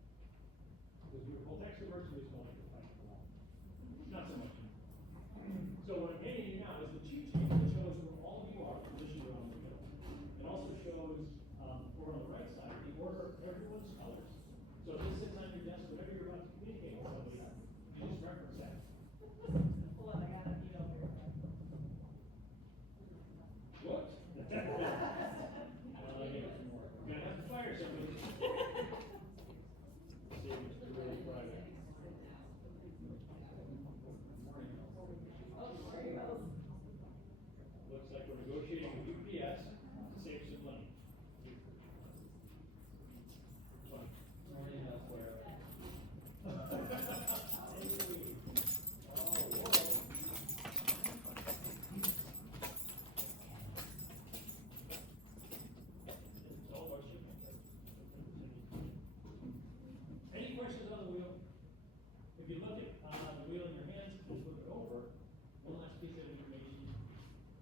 Because we were both extroverts, we just wanted to fight for long. Not so much. So what I'm getting you now is the cheat sheet that shows where all of you are positioned around the middle. It also shows, over on the right side, the order of everyone's colors. So if this sits on your desk, whenever you're about to communicate with somebody, you just reference that. Hold on, I got an email here. What? Gonna have to fire somebody. See if it's really private. Looks like we're negotiating with UPS to save some money. Any questions on the wheel? If you look at the wheel in your hands, just flip it over. One last piece of information.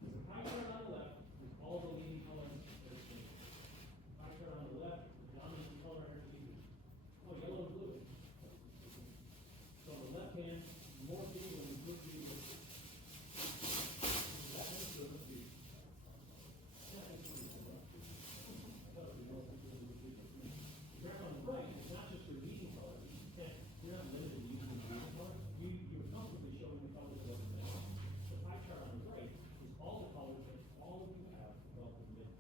The pie chart on the left is all the leading colors that are changing. Pie chart on the left, the dominant color energy is yellow and blue. So on the left hand, more people than blue people. That makes it look good. Graph on the right, it's not just your leading colors. You're not limited to using the leading colors. You're comfortably showing the colors of the middle. The pie chart on the right is all the colors that all of you have developed in the middle.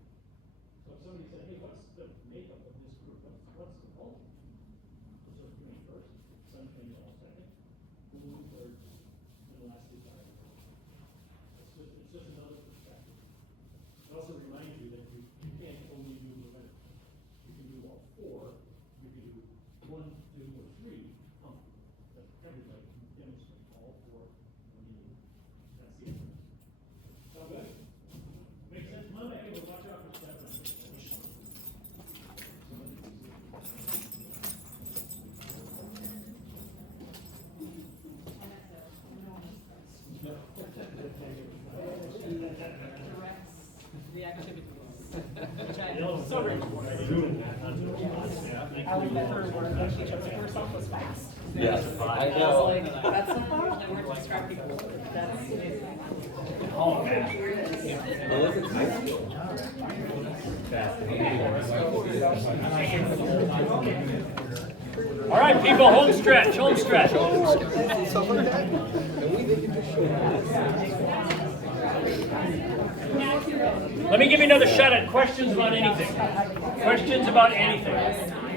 So if somebody said, hey, what's the makeup of this group? What's the culture? So green first, sunshine yellow second, blue third, and the last two sides. It's just another perspective. It also reminds you that you can't only do the letters. You can do all 4. You can do 1, 2, or 3 comfortably. But everybody can demonstrate all 4 when you need. That's the difference. Sound good? Makes sense? Monday, we'll watch out for step numbers. The activities. Which I'm so grateful for. I like that her word that she chose herself was fast. Yes, I know. That's the part that we're describe people. That's amazing. Oh, man. Melissa's high school. All right, people, home stretch, home stretch. Let me give you another shot at questions about anything. Questions about anything.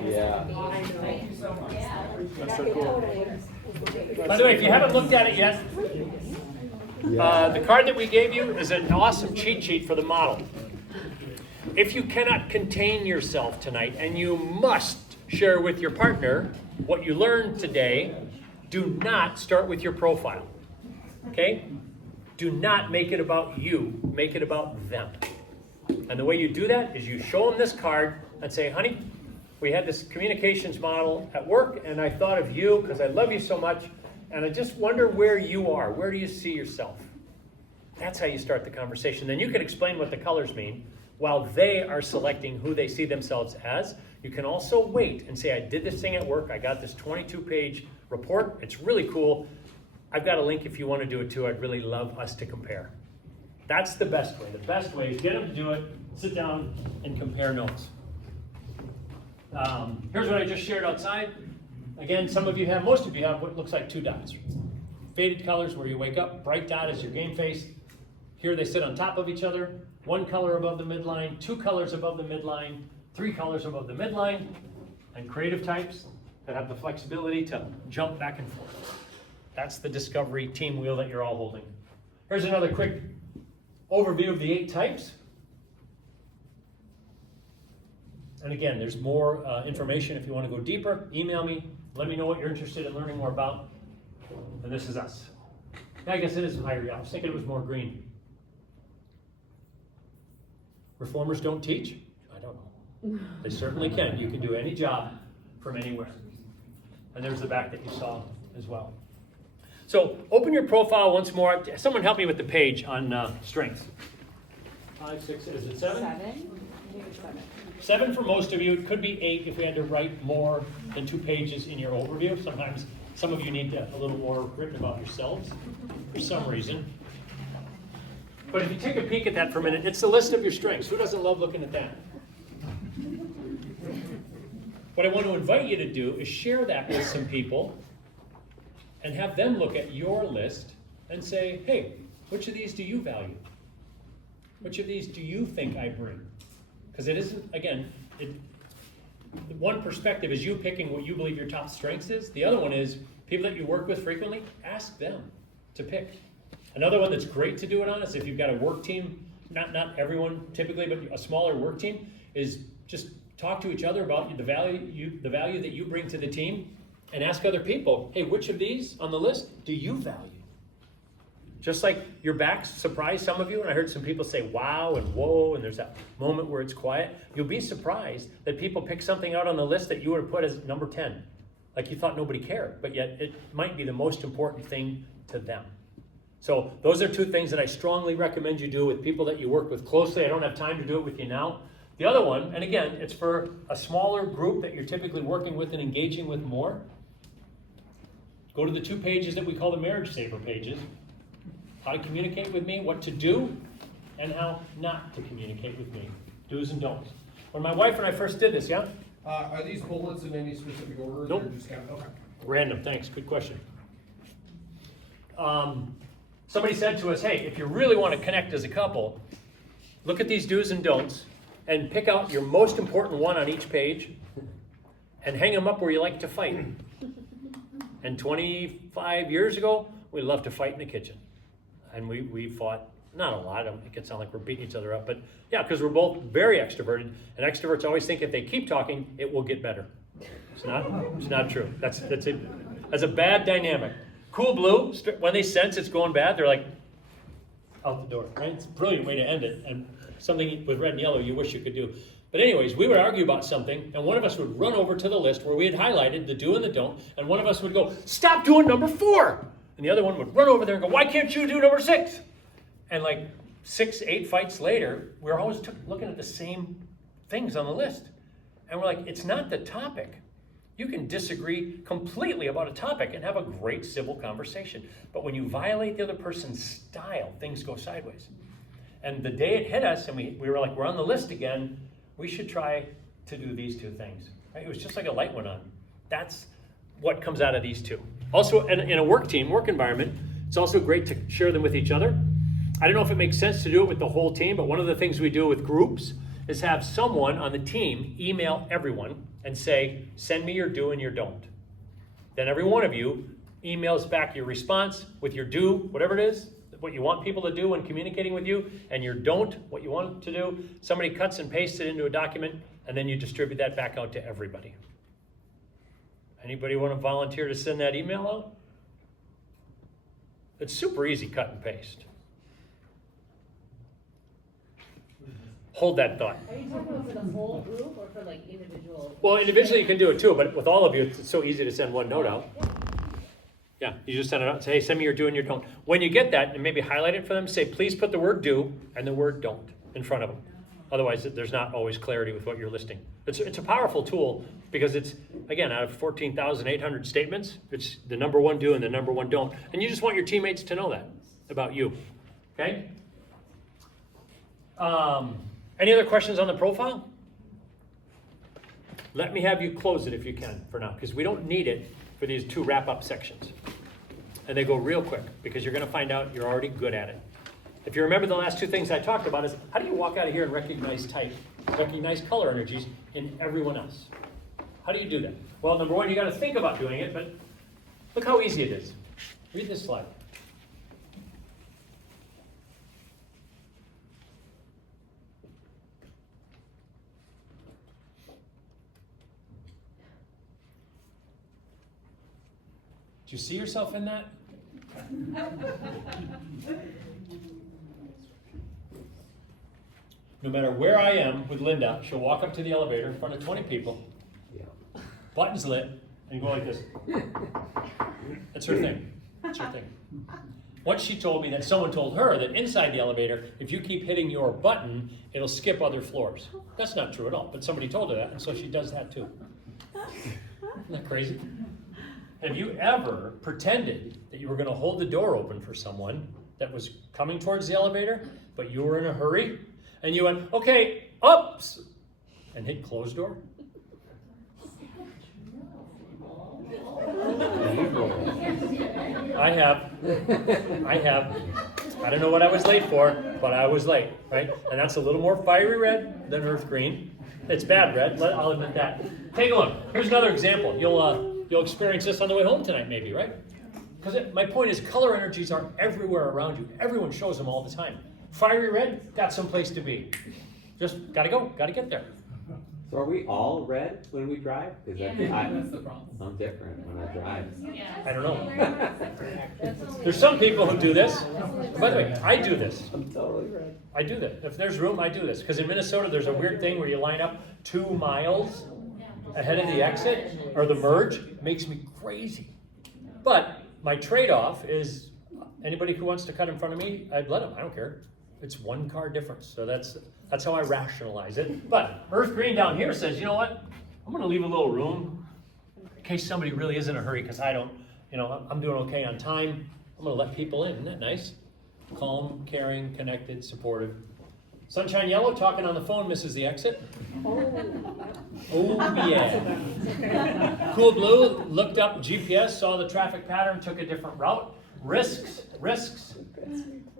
Yeah. That's so cool. By the way, if you haven't looked at it yet, the card that we gave you is an awesome cheat sheet for the model. If you cannot contain yourself tonight and you must share with your partner what you learned today, do not start with your profile. Okay? Do not make it about you. Make it about them. And the way you do that is you show them this card and say, honey, we had this communications model at work and I thought of you because I love you so much and I just wonder where you are. Where do you see yourself? That's how you start the conversation. Then you can explain what the colors mean while they are selecting who they see themselves as. You can also wait and say, I did this thing at work. I got this 22-page report. It's really cool. I've got a link if you want to do it too. I'd really love us to compare. That's the best way. The best way is get them to do it, sit down, and compare notes. Here's what I just shared outside. Again, most of you have what looks like 2 dots. Faded colors where you wake up, bright dot is your game face. Here they sit on top of each other. 1 color above the midline, 2 colors above the midline, 3 colors above the midline, and creative types that have the flexibility to jump back and forth. That's the Discovery team wheel that you're all holding. Here's another quick overview of the 8 types. And again, there's more information if you want to go deeper. Email me. Let me know what you're interested in learning more about. And this is us. I guess it is higher. I was thinking it was more green. Reformers don't teach? I don't know. They certainly can. You can do any job from anywhere. And there's the back that you saw as well. So open your profile once more. Someone help me with the page on strengths. 5, 6, is it 7? 7. I think it's 7. 7 for most of you. It could be 8 if we had to write more than 2 pages in your overview. Sometimes some of you need a little more written about yourselves for some reason. But if you take a peek at that for a minute, it's the list of your strengths. Who doesn't love looking at that? What I want to invite you to do is share that with some people and have them look at your list and say, hey, which of these do you value? Which of these do you think I bring? Because it isn't, again, one perspective is you picking what you believe your top strengths is. The other one is people that you work with frequently, ask them to pick. Another one that's great to do it on is if you've got a work team, not everyone typically, but a smaller work team, is just talk to each other about the value that you bring to the team and ask other people, hey, which of these on the list do you value? Just like your backs surprised some of you, and I heard some people say wow and whoa, and there's that moment where it's quiet. You'll be surprised that people pick something out on the list that you would have put as number 10. Like you thought nobody cared, but yet it might be the most important thing to them. So those are 2 things that I strongly recommend you do with people that you work with closely. I don't have time to do it with you now. The other one, and again, it's for a smaller group that you're typically working with and engaging with more. Go to the 2 pages that we call the Marriage Saver pages. How to communicate with me, what to do, and how not to communicate with me. Do's and don'ts. When my wife and I first did this, yeah? Are these bullets in any specific order? Nope. Or just kind of, okay. Random, thanks, good question. Somebody said to us, hey, if you really want to connect as a couple, look at these do's and don'ts and pick out your most important one on each page and hang them up where you like to fight. And 25 years ago, we loved to fight in the kitchen. And we fought, not a lot, it could sound like we're beating each other up, but yeah, because we're both very extroverted, and extroverts always think if they keep talking, it will get better. It's not true. That's a bad dynamic. Cool Blue, when they sense it's going bad, they're like, out the door, right? It's a brilliant way to end it, and something with red and yellow you wish you could do. But anyways, we would argue about something, and one of us would run over to the list where we had highlighted the do and the don't, and one of us would go, stop doing number 4! And the other one would run over there and go, why can't you do number 6? And like 6, 8 fights later, we're always looking at the same things on the list. And we're like, it's not the topic. You can disagree completely about a topic and have a great civil conversation. But when you violate the other person's style, things go sideways. And the day it hit us and we were like, we're on the list again, we should try to do these 2 things. Right? It was just like a light went on. That's what comes out of these 2. Also, in a work team, work environment, It's also great to share them with each other. I don't know if it makes sense to do it with the whole team, but one of the things we do with groups is have someone on the team email everyone and say, send me your do and your don't. Then every one of you emails back your response with your do, whatever it is, what you want people to do when communicating with you, and your don't, what you want to do. Somebody cuts and pastes it into a document, and then you distribute that back out to everybody. Anybody want to volunteer to send that email out? It's super easy, cut and paste. Hold that thought. Are you talking about for the whole group or for like individual? Well, individually you can do it too, but with all of you, it's so easy to send one note out. Yeah, you just send it out and say, hey, send me your do and your don't. When you get that, and maybe highlight it for them, say, please put the word do and the word don't in front of them. Otherwise, there's not always clarity with what you're listing. It's a powerful tool because it's, again, out of 14,800 statements, it's the number one do and the number one don't. And you just want your teammates to know that about you, okay? Any other questions on the profile? Let me have you close it if you can for now, because we don't need it for these 2 wrap-up sections. And they go real quick, because you're going to find out you're already good at it. If you remember the last 2 things I talked about is, how do you walk out of here and recognize type, recognize color energies in everyone else? How do you do that? Well, number one, you got to think about doing it, but look how easy it is. Read this slide. Do you see yourself in that? No matter where I am with Linda, she'll walk up to the elevator in front of 20 people, Yeah. buttons lit, and go like this. That's her thing. That's her thing. Once she told me that someone told her that inside the elevator, if you keep hitting your button, it'll skip other floors. That's not true at all, but somebody told her that, and so she does that too. Isn't that crazy? Have you ever pretended that you were going to hold the door open for someone that was coming towards the elevator, but you were in a hurry, and you went, okay, ups, and hit close door? I have. I don't know what I was late for, but I was late, right? And that's a little more fiery red than earth green. It's bad red, I'll admit that. Take a look. Here's another example. You'll experience this on the way home tonight, maybe, right? Because my point is, color energies are everywhere around you. Everyone shows them all the time. Fiery red, got someplace to be. Just gotta go, gotta get there. So are we all red when we drive? Because I'm different when I drive. I don't know. There's some people who do this. By the way, I do this. I'm totally red. I do that. If there's room, I do this. Because in Minnesota, there's a weird thing where you line up 2 miles ahead of the exit or the merge. Makes me crazy. But my trade-off is anybody who wants to cut in front of me, I'd let them. I don't care. It's 1 car difference. So that's how I rationalize it. But Earth Green down here says, you know what? I'm going to leave a little room in case somebody really is in a hurry, because I don't, I'm doing okay on time. I'm going to let people in. Isn't that nice? Calm, caring, connected, supportive. Sunshine Yellow, talking on the phone, misses the exit. Oh yeah. Cool Blue, looked up GPS, saw the traffic pattern, took a different route. Risks.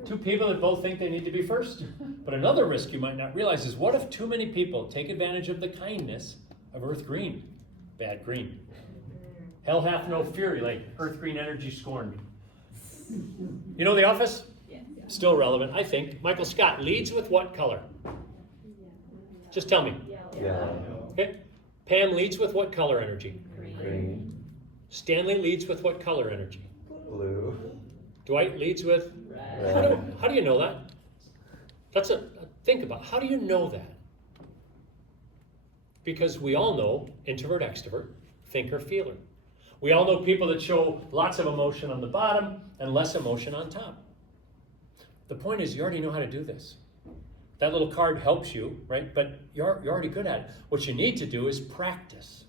2 people that both think they need to be first. But another risk you might not realize is, what if too many people take advantage of the kindness of Earth Green? Bad green. Hell hath no fury, like Earth Green energy scorned. You know The Office? Still relevant, I think. Michael Scott leads with what color? Just tell me. Yeah. Okay. Pam leads with what color energy? Green. Stanley leads with what color energy? Blue. Dwight leads with? Red. How do you know that? Think about, how do you know that? Because we all know introvert, extrovert, thinker, feeler. We all know people that show lots of emotion on the bottom and less emotion on top. The point is, you already know how to do this. That little card helps you, right? But you're already good at it. What you need to do is practice.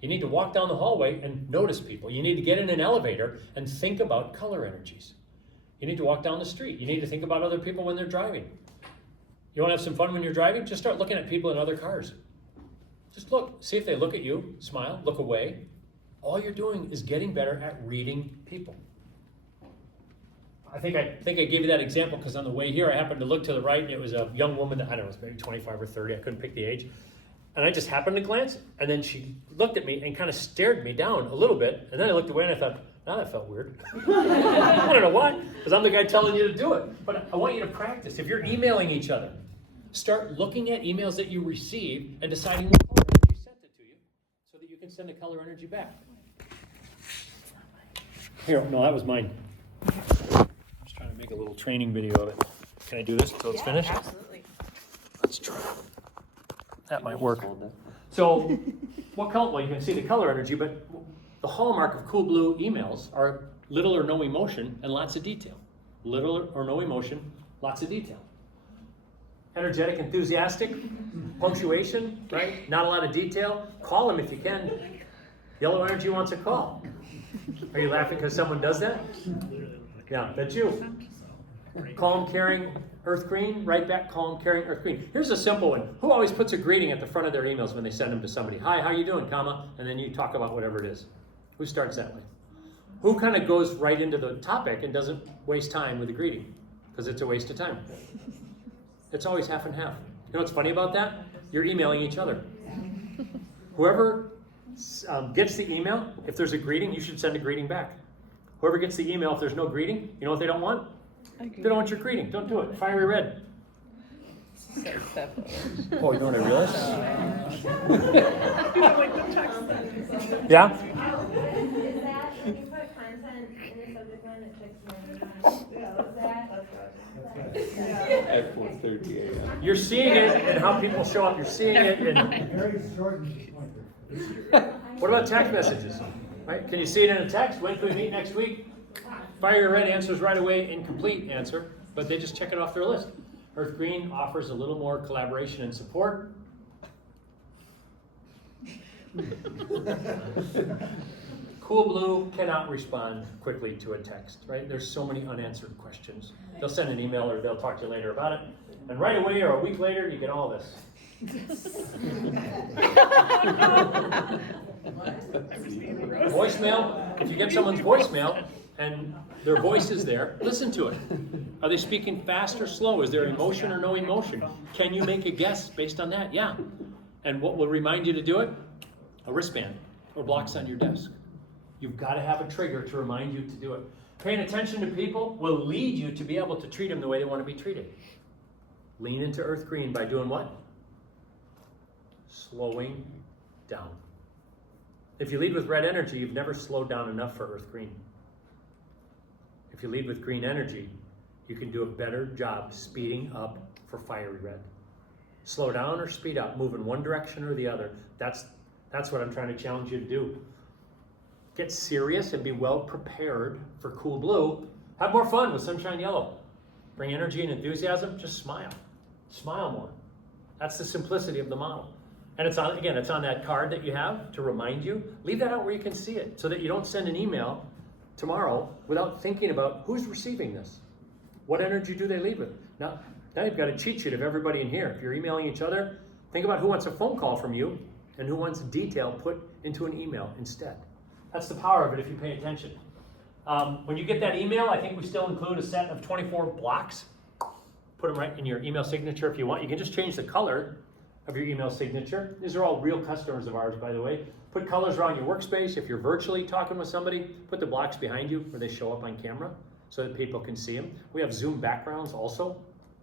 You need to walk down the hallway and notice people. You need to get in an elevator and think about color energies. You need to walk down the street. You need to think about other people when they're driving. You want to have some fun when you're driving? Just start looking at people in other cars. Just look. See if they look at you, smile, look away. All you're doing is getting better at reading people. I think I gave you that example because on the way here, I happened to look to the right, and it was a young woman that, I don't know, was maybe 25 or 30, I couldn't pick the age. And I just happened to glance, and then she looked at me and kind of stared me down a little bit, and then I looked away and I thought, now that felt weird. I don't know why, because I'm the guy telling you to do it. But I want you to practice. If you're emailing each other, start looking at emails that you receive and deciding what color energy sent it to you so that you can send the color energy back. Here, no, that was mine. I'm just trying to make a little training video of it. Can I do this until it's finished? Absolutely. Let's try. That might work. So, what color? Well, you can see the color energy, but the hallmark of Cool Blue emails are little or no emotion and lots of detail. Little or no emotion, lots of detail. Energetic, enthusiastic, punctuation, right? Not a lot of detail. Call them if you can. Yellow energy wants a call. Are you laughing because someone does that? Yeah, that's you. Calm, caring, earth green, right back, calm, caring, earth green. Here's a simple one. Who always puts a greeting at the front of their emails when they send them to somebody? Hi, how you doing, comma, and then you talk about whatever it is. Who starts that way? Who kind of goes right into the topic and doesn't waste time with a greeting? Because it's a waste of time. It's always half and half. You know what's funny about that? You're emailing each other. Whoever gets the email, if there's a greeting, you should send a greeting back. Whoever gets the email, if there's no greeting, you know what they don't want? They don't want your greeting. Don't do it. Fiery red. Oh, you know what I realized? Yeah? Is that, if you put content in the subject line, it takes more time? Is that? At 4:30 a.m. You're seeing it in how people show up. You're seeing it in... Very short and pointed. What about text messages? Right? Can you see it in a text? When can we meet next week? Fiery red answers right away, incomplete answer, but they just check it off their list. Earth green offers a little more collaboration and support. Cool blue cannot respond quickly to a text, right? There's so many unanswered questions. They'll send an email or they'll talk to you later about it. And right away or a week later, you get all this. Voicemail, if you get someone's voicemail and their voice is there, listen to it. Are they speaking fast or slow? Is there emotion or no emotion? Can you make a guess based on that? Yeah. And what will remind you to do it? A wristband or blocks on your desk. You've got to have a trigger to remind you to do it. Paying attention to people will lead you to be able to treat them the way they want to be treated. Lean into earth green by doing what? Slowing down. If you lead with red energy, you've never slowed down enough for earth green. If you lead with green energy, you can do a better job speeding up for fiery red. Slow down or speed up, move in one direction or the other. That's what I'm trying to challenge you to do. Get serious and be well prepared for cool blue. Have more fun with sunshine yellow. Bring energy and enthusiasm, just smile. Smile more. That's the simplicity of the model. And it's on, again, it's on that card that you have to remind you. Leave that out where you can see it so that you don't send an email tomorrow without thinking about who's receiving this. What energy do they leave with? Now you've got a cheat sheet of everybody in here. If you're emailing each other, think about who wants a phone call from you and who wants detail put into an email instead. That's the power of it if you pay attention. When you get that email, I think we still include a set of 24 blocks. Put them right in your email signature if you want. You can just change the color of your email signature. These are all real customers of ours, by the way. Put colors around your workspace. If you're virtually talking with somebody, put the blocks behind you where they show up on camera so that people can see them. We have Zoom backgrounds also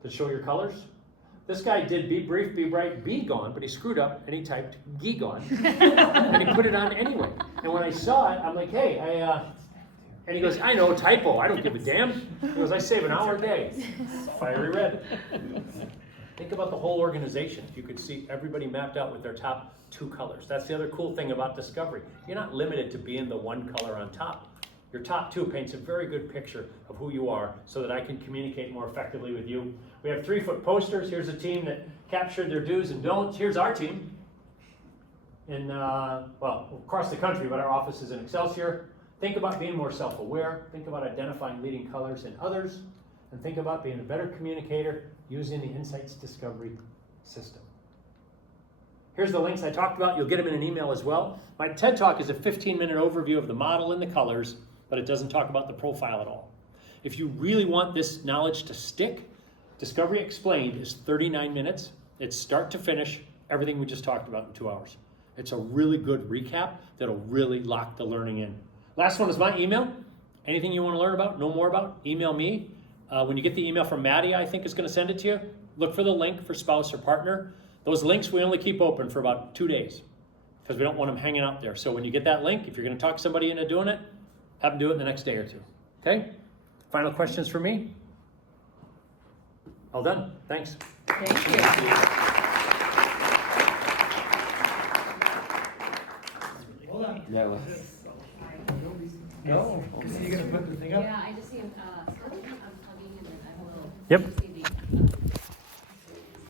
that show your colors. This guy did be brief, be bright, be gone, but he screwed up and he typed gee gone. And he put it on anyway. And when I saw it, I'm like, hey, and he goes, I know, typo, I don't give a damn. He goes, I save an hour a day. Fiery red. Think about the whole organization. If you could see everybody mapped out with their top 2 colors. That's the other cool thing about Discovery. You're not limited to being the one color on top. Your top 2 paints a very good picture of who you are so that I can communicate more effectively with you. We have 3-foot posters. Here's a team that captured their do's and don'ts. Here's our team in, well, across the country, but our office is in Excelsior. Think about being more self-aware. Think about identifying leading colors in others. And think about being a better communicator using the Insights Discovery system. Here's the links I talked about. You'll get them in an email as well. My TED Talk is a 15-minute overview of the model and the colors, but it doesn't talk about the profile at all. If you really want this knowledge to stick, Discovery Explained is 39 minutes. It's start to finish, everything we just talked about in 2 hours. It's a really good recap that'll really lock the learning in. Last one is my email. Anything you want to learn about, know more about, email me. When you get the email from Maddie, I think is going to send it to you, look for the link for spouse or partner. Those links we only keep open for about 2 days because we don't want them hanging out there. So when you get that link, if you're going to talk somebody into doing it, have them do it in the next day or two. Okay? Final questions for me? All done. Thanks. Thank you. Hold on. Yeah, well, No, so you're gonna put the thing up? Yeah, I just see him, I'm plugging in and I will. Yep.